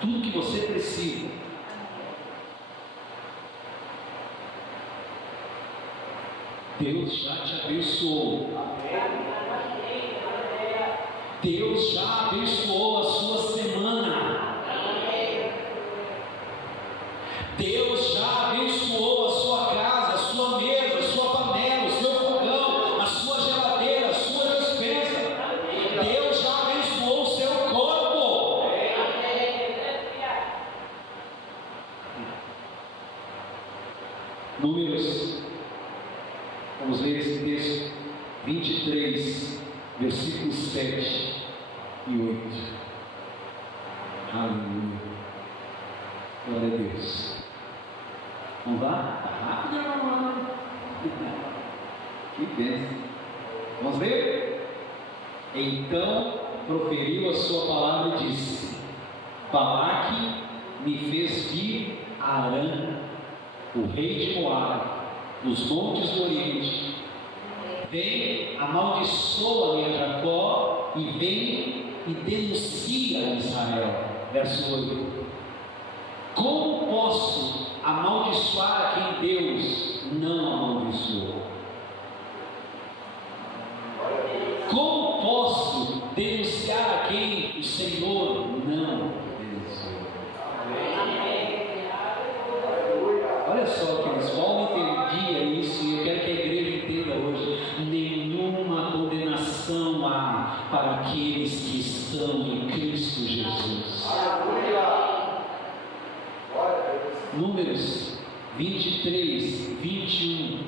Tudo que você precisa. Deus já te abençoou. Deus já abençoou a sua semana. Deus já abençoou a sua casa, a sua mesa, a sua panela, o seu fogão, a sua geladeira, a sua despensa. Deus já abençoou o seu corpo. Números, vamos ler esse texto, 23, versículos 7 e 8. Aleluia. Glória a Deus. Vamos lá? Está rápido, irmão? Que bênção. Vamos ler? Então proferiu a sua palavra e disse: Balaque me fez vir a Arã, o rei de Moabe, nos montes do Oriente. Vem, amaldiçoa-me a Jacó, e vem e denuncia a Israel. Verso 8. Como posso amaldiçoar a quem Deus não amaldiçoou? Como posso denunciar a quem o Senhor não denunciou? Olha só, queridos, Paulo entendia isso, e eu quero que a igreja entenda hoje: nenhuma condenação há para aqueles que estão em Cristo Jesus. Números 23, 21.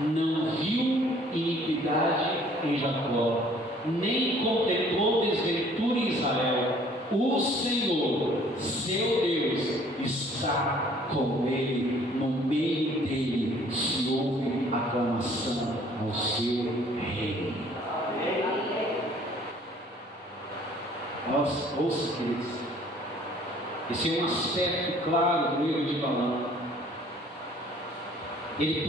Não viu iniquidade em Jacó, nem contemplou desventura em Israel. O Senhor, seu Deus, está com ele, no meio dele se ouve aclamação ao seu rei. Ouça, queridos, esse é um aspecto claro do erro de Balaão. Ele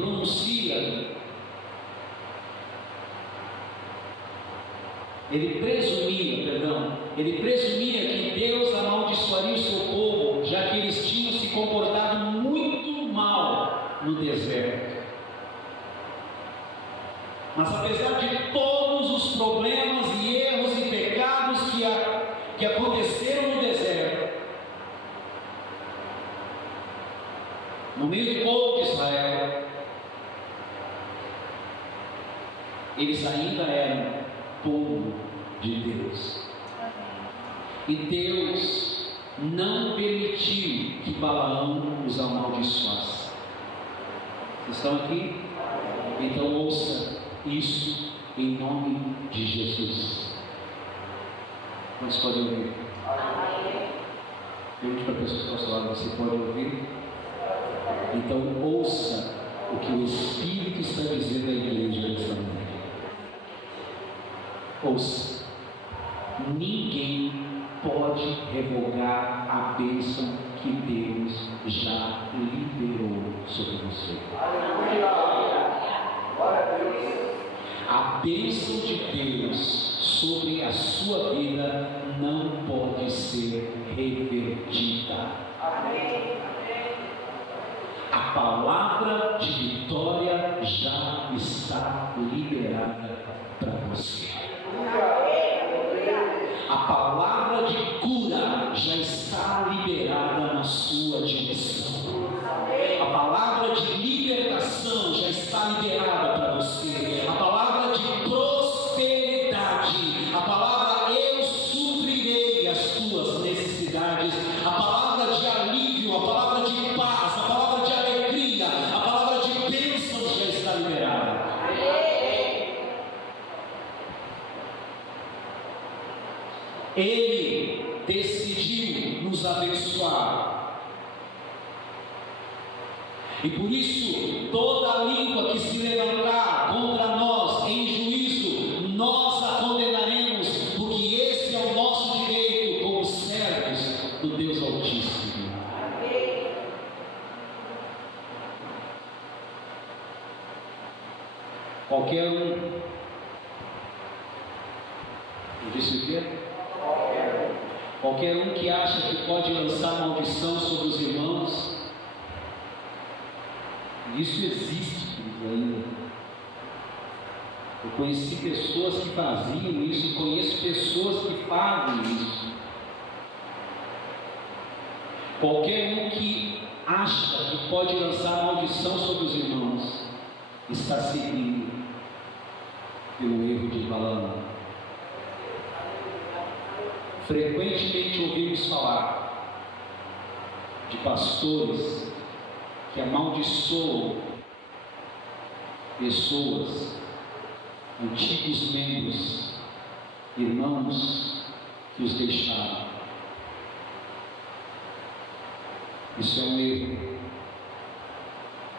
presumia que Deus amaldiçoaria o seu povo, já que eles tinham se comportado muito mal no deserto. Mas apesar de todos os problemas e erros e pecados que aconteceram no deserto, no meio do povo de Israel, eles ainda eram povo de Deus. E Deus não permitiu que Balaão os amaldiçoasse. Vocês estão aqui? Então ouça isso em nome de Jesus. Quantos podem ouvir? Pergunte para a pessoa que está ao seu lado: você pode ouvir? Então ouça o que o Espírito está dizendo à igreja nesta manhã. Ouça: ninguém pode revogar a bênção que Deus já liberou sobre você. A bênção de Deus sobre a sua vida não pode ser revertida. A palavra de vitória já está liberada para você. A palavra de cura já está liberada na sua direção. A palavra de libertação já está liberada para você. A palavra de prosperidade, a palavra eu suprirei as tuas necessidades, a palavra de alívio, a palavra de paz, a palavra de alegria, a palavra de bênção já está liberada. Ele decidiu nos abençoar. E por isso, toda língua que se levantar contra nós em juízo, nós a condenaremos, porque esse é o nosso direito como servos do Deus Altíssimo. Qualquer um, eu disse o quê? Qualquer um que acha que pode lançar maldição sobre os irmãos, isso existe ainda. Eu conheci pessoas que faziam isso, conheço pessoas que fazem isso. Qualquer um que acha que pode lançar maldição sobre os irmãos está seguindo pelo erro de Balaão. Frequentemente ouvimos falar de pastores que amaldiçoam pessoas, antigos membros, irmãos que os deixaram. Isso é um erro.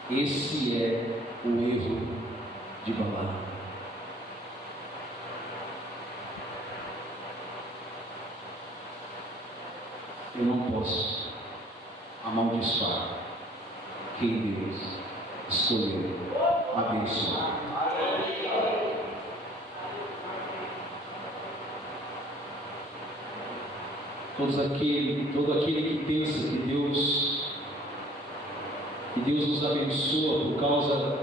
Esse é o erro de Balaão. Eu não posso amaldiçoar quem Deus escolheu abençoar. Todo aquele que pensa que Deus nos abençoa por causa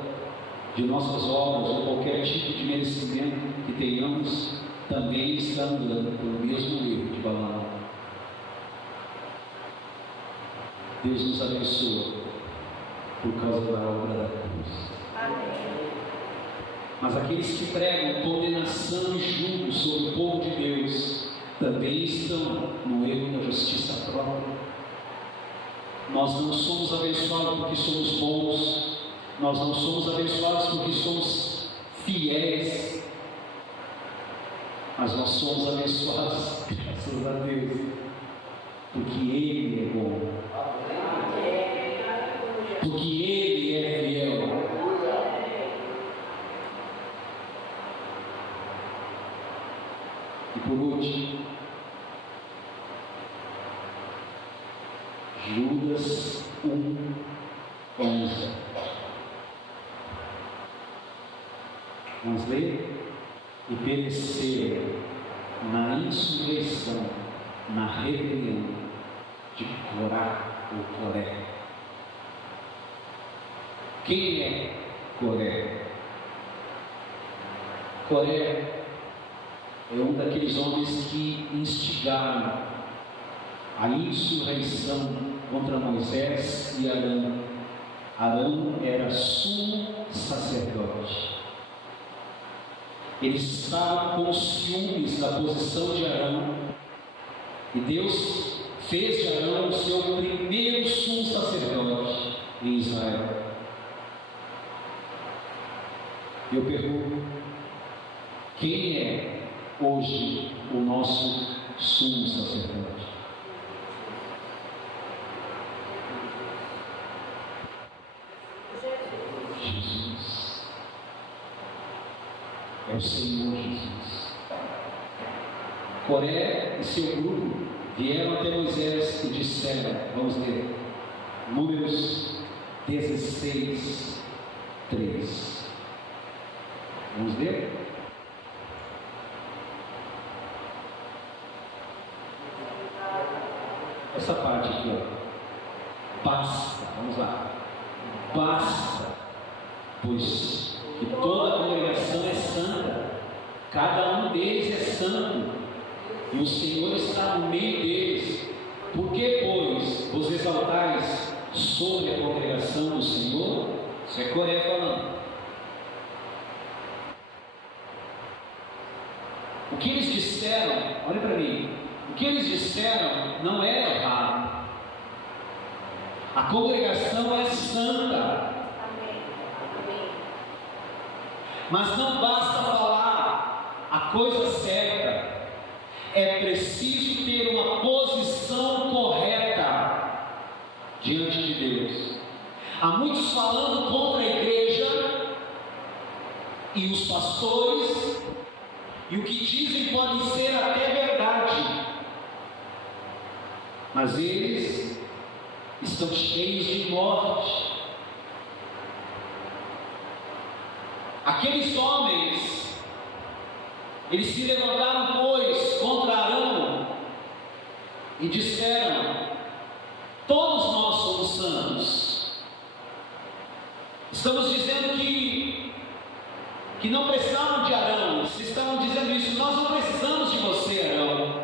de nossas obras ou qualquer tipo de merecimento que tenhamos, também está andando pelo mesmo erro de Balaão. Deus nos abençoa por causa da obra da cruz. Amém. Mas aqueles que pregam condenação e julgo sobre o povo de Deus também estão no erro da justiça própria. Nós não somos abençoados porque somos bons, nós não somos abençoados porque somos fiéis, mas nós somos abençoados, graças a Deus, porque Ele é bom, porque Ele é fiel. E por último, Judas 1:11. Vamos ler? E pereceram na insurreição, na rebelião de Corá ou Coré. Quem é Coré? Coré é um daqueles homens que instigaram a insurreição contra Moisés e Arão. Arão era sumo sacerdote. Eles estavam com ciúmes da posição de Arão, e Deus fez de Arão o seu primeiro sumo sacerdote em Israel. Eu pergunto, quem é hoje o nosso sumo sacerdote? Jesus. É o Senhor Jesus. Coré e seu grupo vieram até Moisés e disseram, vamos ler, Números 16:3. Vamos ler? Essa parte aqui, ó. Basta, vamos lá. Basta, pois que toda a congregação é santa, cada um deles é santo, e o Senhor está no meio deles. Por que, pois, vos exaltais sobre a congregação do Senhor? Isso é Coré falando. O que eles disseram, olha para mim, o que eles disseram não era errado. A congregação é santa. Mas não basta falar a coisa certa, é preciso ter uma posição correta diante de Deus. Há muitos falando contra a igreja e os pastores, e o que dizem pode ser até verdade, mas eles estão cheios de morte. Aqueles homens, eles se levantaram, pois, contra Arão e disseram: todos nós somos santos. Estamos dizendo que não precisavam de Arão. Vocês estavam dizendo isso: nós não precisamos de você, Arão.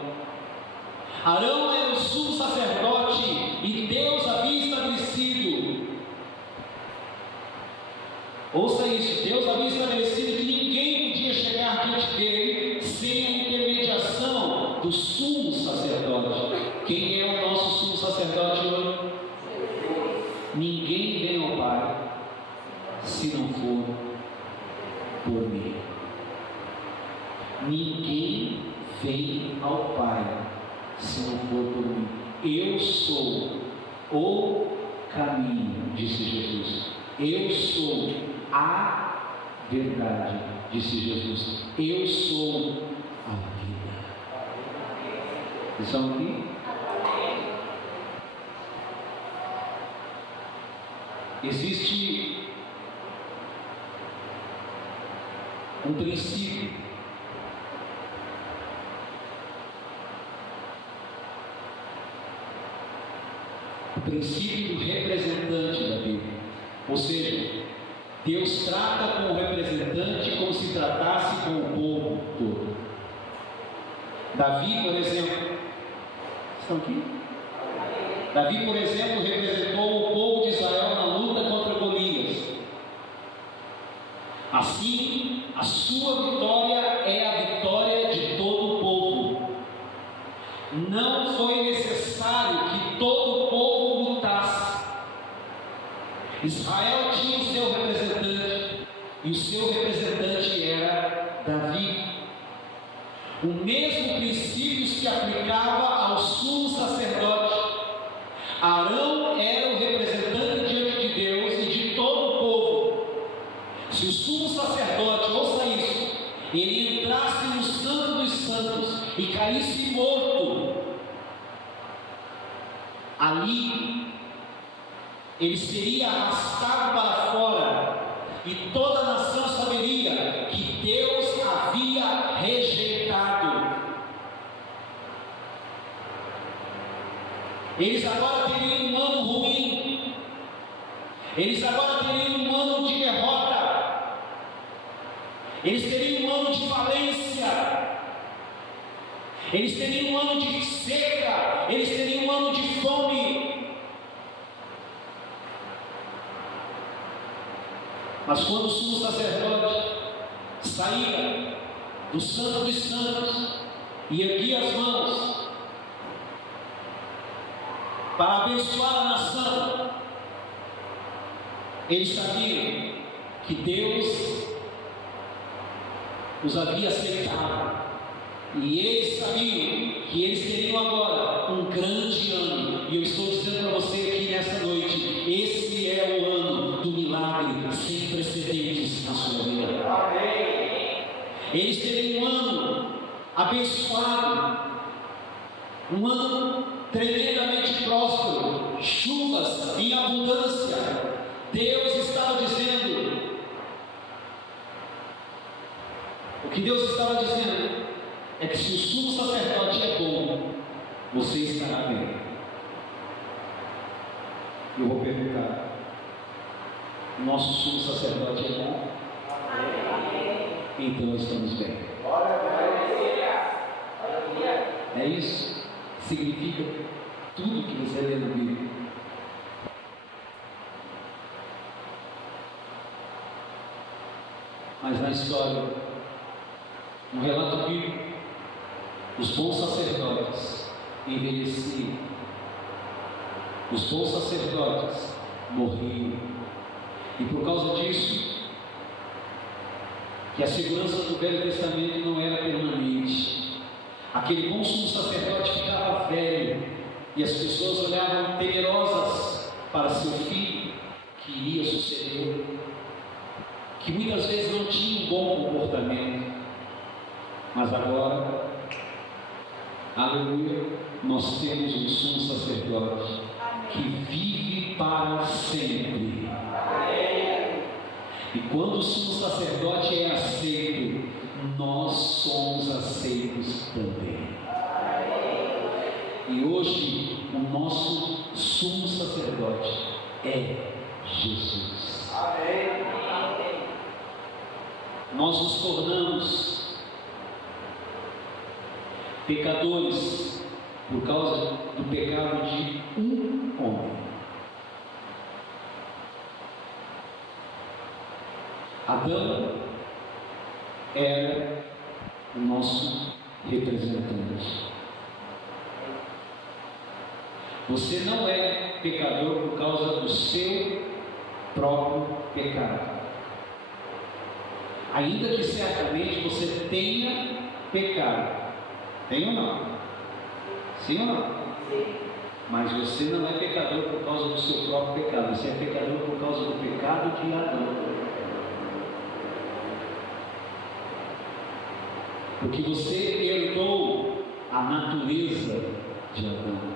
Arão era o sumo sacerdote e Deus havia estabelecido. Ouça isso: Deus havia estabelecido que ninguém podia chegar diante dele sem a intermediação do sumo sacerdote. ninguém vem ao Pai se não for por mim. Eu sou o caminho, disse Jesus. Eu sou a verdade, disse Jesus. Eu sou a vida. Estão aqui? Existe um princípio do representante da Bíblia. Ou seja, Deus trata com o representante como se tratasse com o povo todo. Davi, por exemplo, estão aqui? Davi, por exemplo, representou o povo de Israel na luta contra Golias. Assim, a sua vitória é a vitória de todo o povo. Não foi necessário que todo o povo lutasse. Israel tinha o seu representante, e o seu representante era Davi. O mesmo princípio se aplicava ao sumo sacerdote. Arão era o representante diante de Deus e de todo o povo. Se o sumo sacerdote, ouça isso, ele entrasse no Santo dos Santos e caísse morto, ali ele seria arrastado para fora, e toda a nação saberia que Deus havia rejeitado. Eles agora teriam um ano ruim, eles agora teriam um ano de derrota, eles teriam um ano de falência, eles teriam um ano de seca, eles teriam um ano de fome. Mas quando o sumo sacerdote saía do Santo dos Santos e erguia as mãos para abençoar a nação, eles sabiam que Deus os havia aceitado, e eles sabiam que eles teriam agora um grande ano. E eu estou dizendo para você aqui nessa noite, esse é o ano do milagre sem precedentes na sua vida. Eles teriam um ano abençoado, um ano tremendamente próspero, chuvas em abundância. Deus estava dizendo, o que Deus estava dizendo é que se o sumo sacerdote é bom, você estará bem. Eu vou perguntar, o nosso sumo sacerdote é bom? Então estamos bem. É isso? Significa tudo que você lê na Bíblia. Mas na história, no relato bíblico, os bons sacerdotes envelheciam, os bons sacerdotes morriam, e por causa disso, que a segurança do Velho Testamento não era permanente. Aquele bom sumo sacerdote ficava velho, e as pessoas olhavam temerosas para seu filho, que iria suceder, que muitas vezes não tinha um bom comportamento, mas agora, aleluia, nós temos um sumo sacerdote que vive para sempre. E quando o sumo sacerdote é aceito, nós somos aceitos também. E hoje o nosso sumo sacerdote é Jesus. Nós nos tornamos pecadores por causa do pecado de um homem. Adão era o nosso representante. Você não é pecador por causa do seu próprio pecado. Ainda que certamente você tenha pecado. Tem ou não? Sim ou não? Sim. Mas você não é pecador por causa do seu próprio pecado, você é pecador por causa do pecado de Adão. Porque você herdou a natureza de Adão.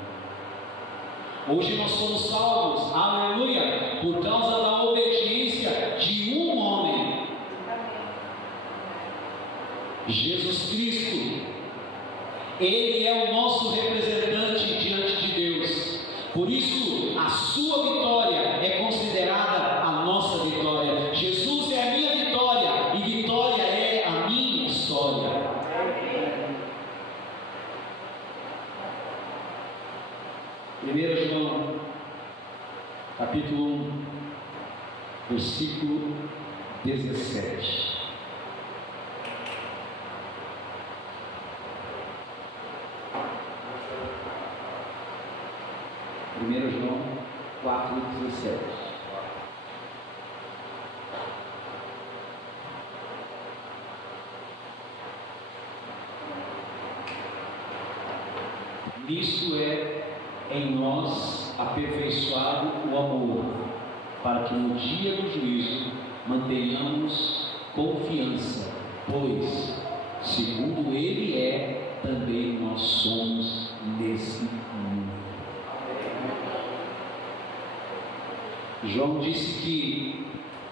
Hoje nós somos salvos, aleluia, por causa da obediência de um homem, Jesus Cristo. Ele é o nosso representante diante de Deus. Por isso, a sua vitória é considerada a nossa vitória. Jesus é a minha vitória e vitória é a minha história. 1 João, capítulo 1, versículo 17. João 4,17. Nisto é em nós aperfeiçoado o amor, para que no dia do juízo mantenhamos confiança, pois, segundo Ele é, também nós somos nesse mundo. João disse que,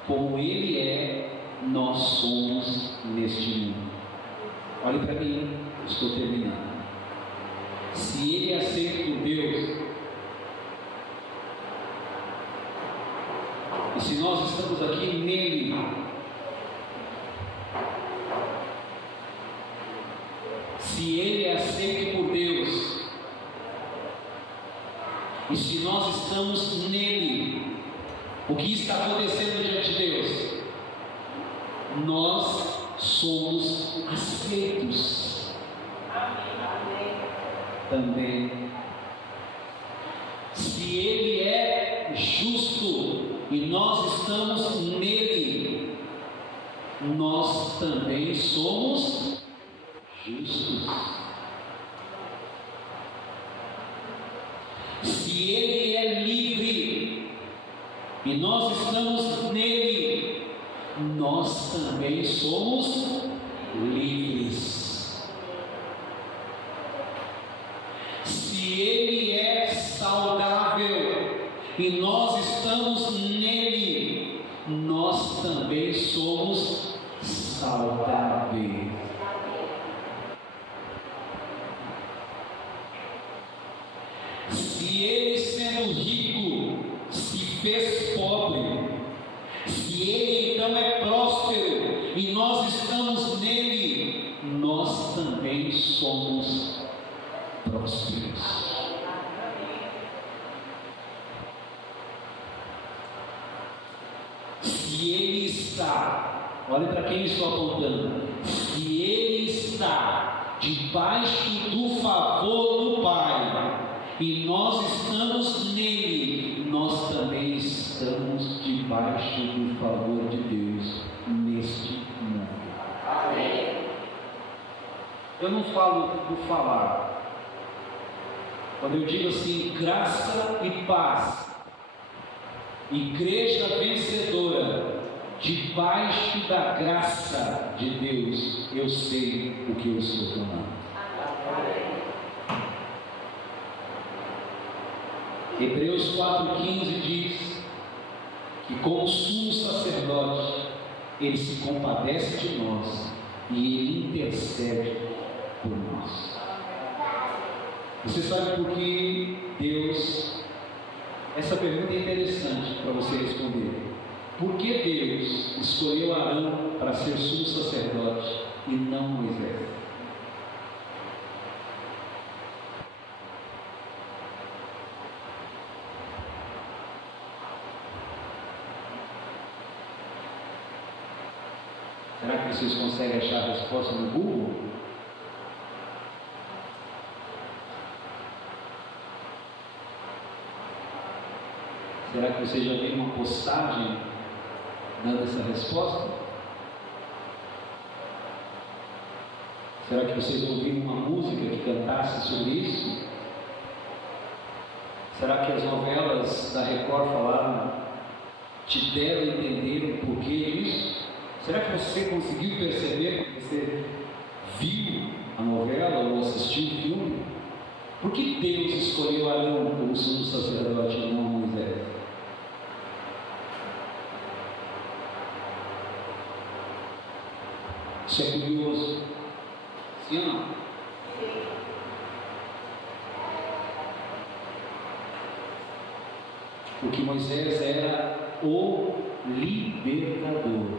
como Ele é, nós somos neste mundo. Olhe para mim, estou terminando. Se Ele é aceito por Deus, e se nós estamos aqui nele, se Ele é aceito por Deus, e se nós estamos nele, o que está acontecendo diante de Deus? Nós somos aceitos também. Se Ele é justo e nós estamos nele, nós também somos justos. Se Ele é livre e nós estamos nele, nós também somos livres. Se Ele é saudável e nós estamos nele, nós também somos saudáveis. Se Ele, sendo rico, se fez pobre, se Ele então é próspero e nós estamos nele, nós também somos prósperos. Se Ele está, olhe para quem estou apontando, se Ele está debaixo do favor do Pai e nós estamos nele, nós também estamos debaixo do favor de Deus neste mundo. Amém. Eu não falo por falar. Quando eu digo assim, graça e paz, igreja vencedora, debaixo da graça de Deus, eu sei o que eu estou falando. Hebreus 4,15 diz que, como sumo sacerdote, ele se compadece de nós e ele intercede por nós. Você sabe por que Deus, essa pergunta é interessante para você responder. Por que Deus escolheu Arão para ser sumo sacerdote e não Moisés? Será que vocês conseguem achar a resposta no Google? Será que você já viu uma postagem dando essa resposta? Será que vocês ouviram uma música que cantasse sobre isso? Será que as novelas da Record falaram, te deram a entender o porquê disso? Será que você conseguiu perceber que você viu a novela ou assistiu o filme? Por que Deus escolheu Arão como sumo sacerdote e não Moisés? Isso é curioso. Sim ou não? Porque Moisés era o libertador,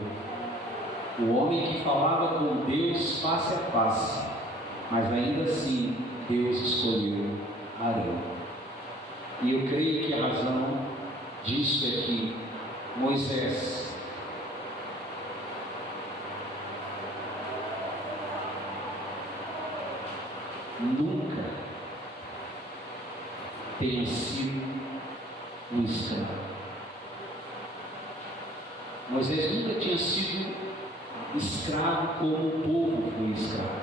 o homem que falava com Deus face a face, mas ainda assim Deus escolheu Arão. E eu creio que a razão disso é que Moisés nunca tenha sido um escravo. Moisés nunca tinha sido escravo como o povo foi escravo.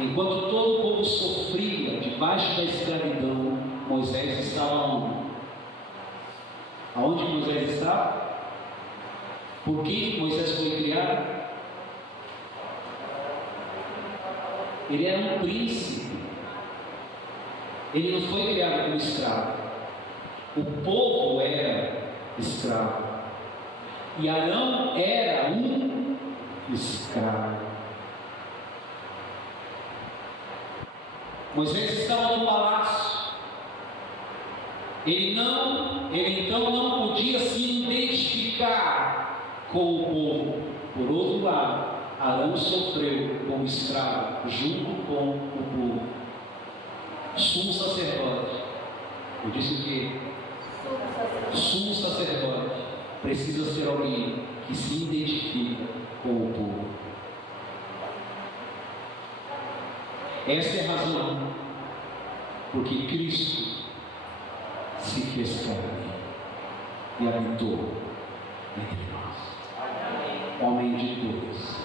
Enquanto todo o povo sofria debaixo da escravidão, Moisés estava onde? Aonde Moisés estava? Por que Moisés foi criado? Ele era um príncipe. Ele não foi criado como escravo. O povo era escravo. E Arão era um escravo. Moisés estava no palácio. Ele então não podia se identificar com o povo. Por outro lado, Arão sofreu como escravo junto com o povo. Sumo sacerdote. Eu disse o quê? Sumo sacerdote precisa ser alguém que se identifica com o povo. Essa é a razão porque Cristo se fez carne e habitou entre nós. Homem de Deus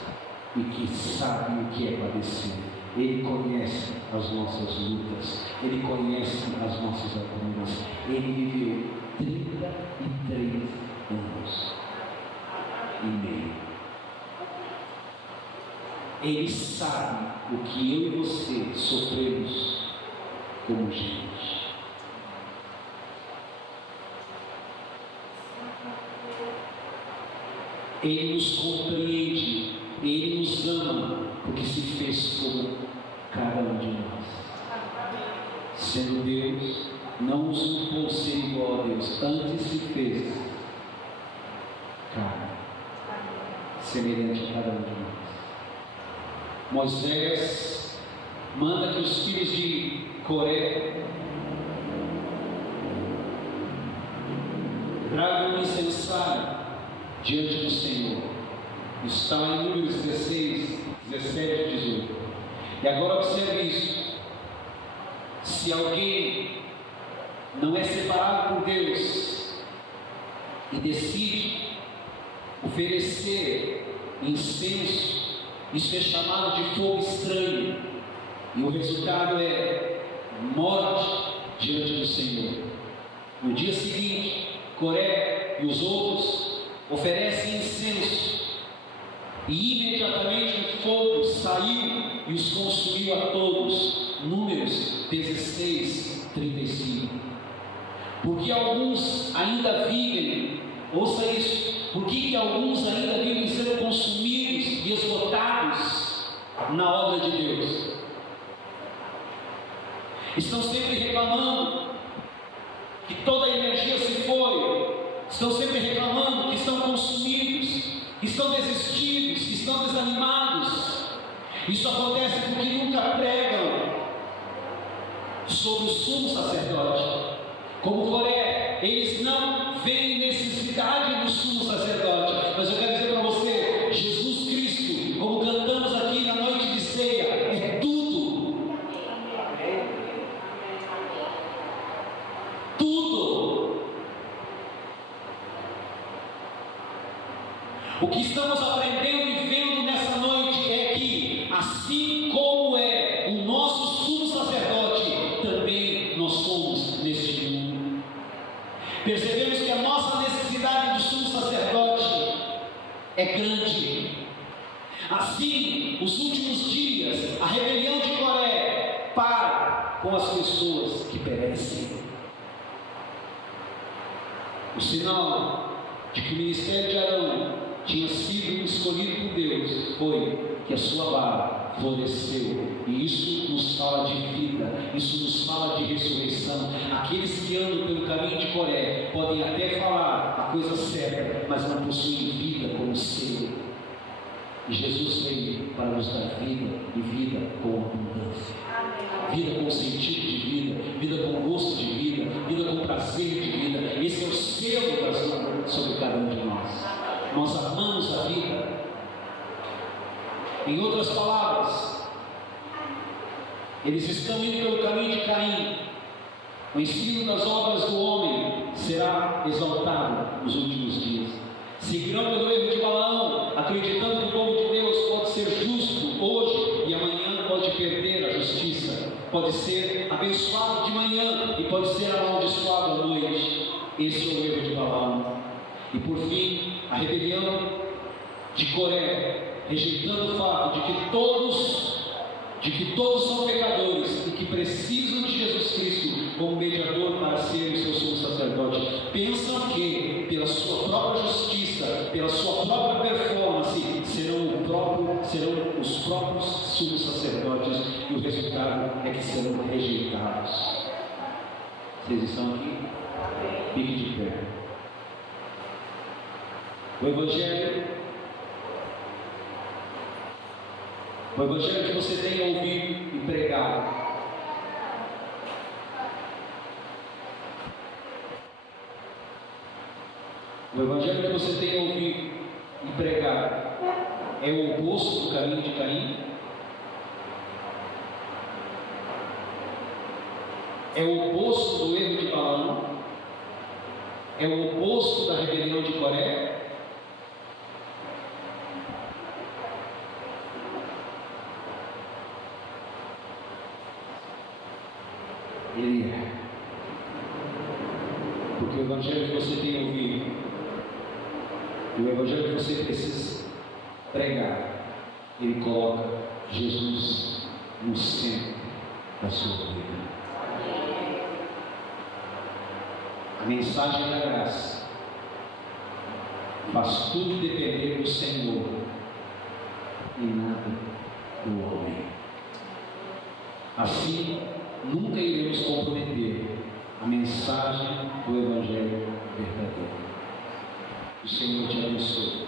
e que sabe o que é padecer. Ele conhece as nossas lutas, Ele conhece as nossas agruras. Ele viveu 33 anos e meio. Ele sabe o que eu e você sofremos como gente. Ele nos compreende, Ele nos ama, porque se fez como cada um de nós. Sendo Deus, não usurpou ser igual a Deus, antes se fez carne, semelhante a cada um de nós. Moisés manda que os filhos de Coré tragam um incensário diante do Senhor. Isso está em Números 16, 17 e 18. E agora observe isso. Se alguém não é separado por Deus e decide oferecer incenso, isso é chamado de fogo estranho, e o resultado é morte diante do Senhor. No dia seguinte, Coré e os outros oferecem incenso, e imediatamente o fogo saiu e os consumiu a todos. Números 16, 35. Porque alguns ainda vivem, ouça isso, por que alguns ainda vivem sendo consumidos e esgotados na obra de Deus? Estão sempre reclamando que toda a energia se foi, estão sempre reclamando que estão consumidos, que estão desistidos, que estão desanimados. Isso acontece porque nunca pregam sobre o sumo sacerdote. Como Coré, eles não veem necessidade do sumo sacerdote. Mas eu quero dizer para você, Jesus Cristo, como cantamos aqui na noite de ceia, é tudo. Tudo. O que estamos aprendendo e vendo nessa noite é que a é grande. Assim, os últimos dias, a rebelião de Coré para com as pessoas que perecem. O sinal de que o ministério de Arão tinha sido escolhido por Deus foi que a sua vara floresceu, e isso nos fala de vida, isso nos fala de ressurreição. Aqueles que andam pelo caminho de Coré podem até falar a coisa certa, mas não possuem vida como ser. E Jesus veio para nos dar vida, e vida com abundância, vida com sentido de vida, vida com gosto de vida, vida com prazer de vida. Esse é o selo das mãos sobre cada um de nós. Nós amamos a vida. Em outras palavras, eles estão indo pelo caminho de Caim. O ensino das obras do homem será exaltado nos últimos dias. Seguirão pelo erro de Balaão, acreditando que o povo de Deus pode ser justo hoje e amanhã pode perder a justiça, pode ser abençoado de manhã e pode ser amaldiçoado à noite. Esse é o erro de Balaão. E por fim, a rebelião de Coré, rejeitando o fato de que todos são pecadores e que precisam de Jesus Cristo como mediador para ser o seu sumo sacerdote. Pensam que pela sua própria justiça, pela sua própria performance, serão os próprios sumos sacerdotes, e o resultado é que serão rejeitados. Vocês estão aqui? Fique de pé. O Evangelho que você tem ouvido e pregado, o Evangelho que você tem ouvido e pregado é o oposto do caminho de Caim? É o oposto do erro de Balaão? É o oposto da rebelião de Coré? Ele é. Porque o Evangelho que você tem ouvido, e o Evangelho que você precisa pregar, ele coloca Jesus no centro da sua vida. A mensagem da graça faz tudo depender do Senhor e nada do homem. Assim, nunca iremos comprometer a mensagem do Evangelho verdadeiro. O Senhor te abençoe.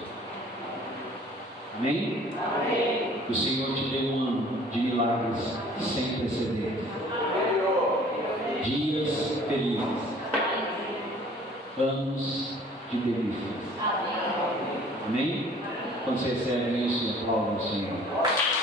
Amém? Amém. O Senhor te dê um ano de milagres sem precedentes. Dias felizes. Anos de delícias. Amém? Quando você recebe isso, aplauda o Senhor.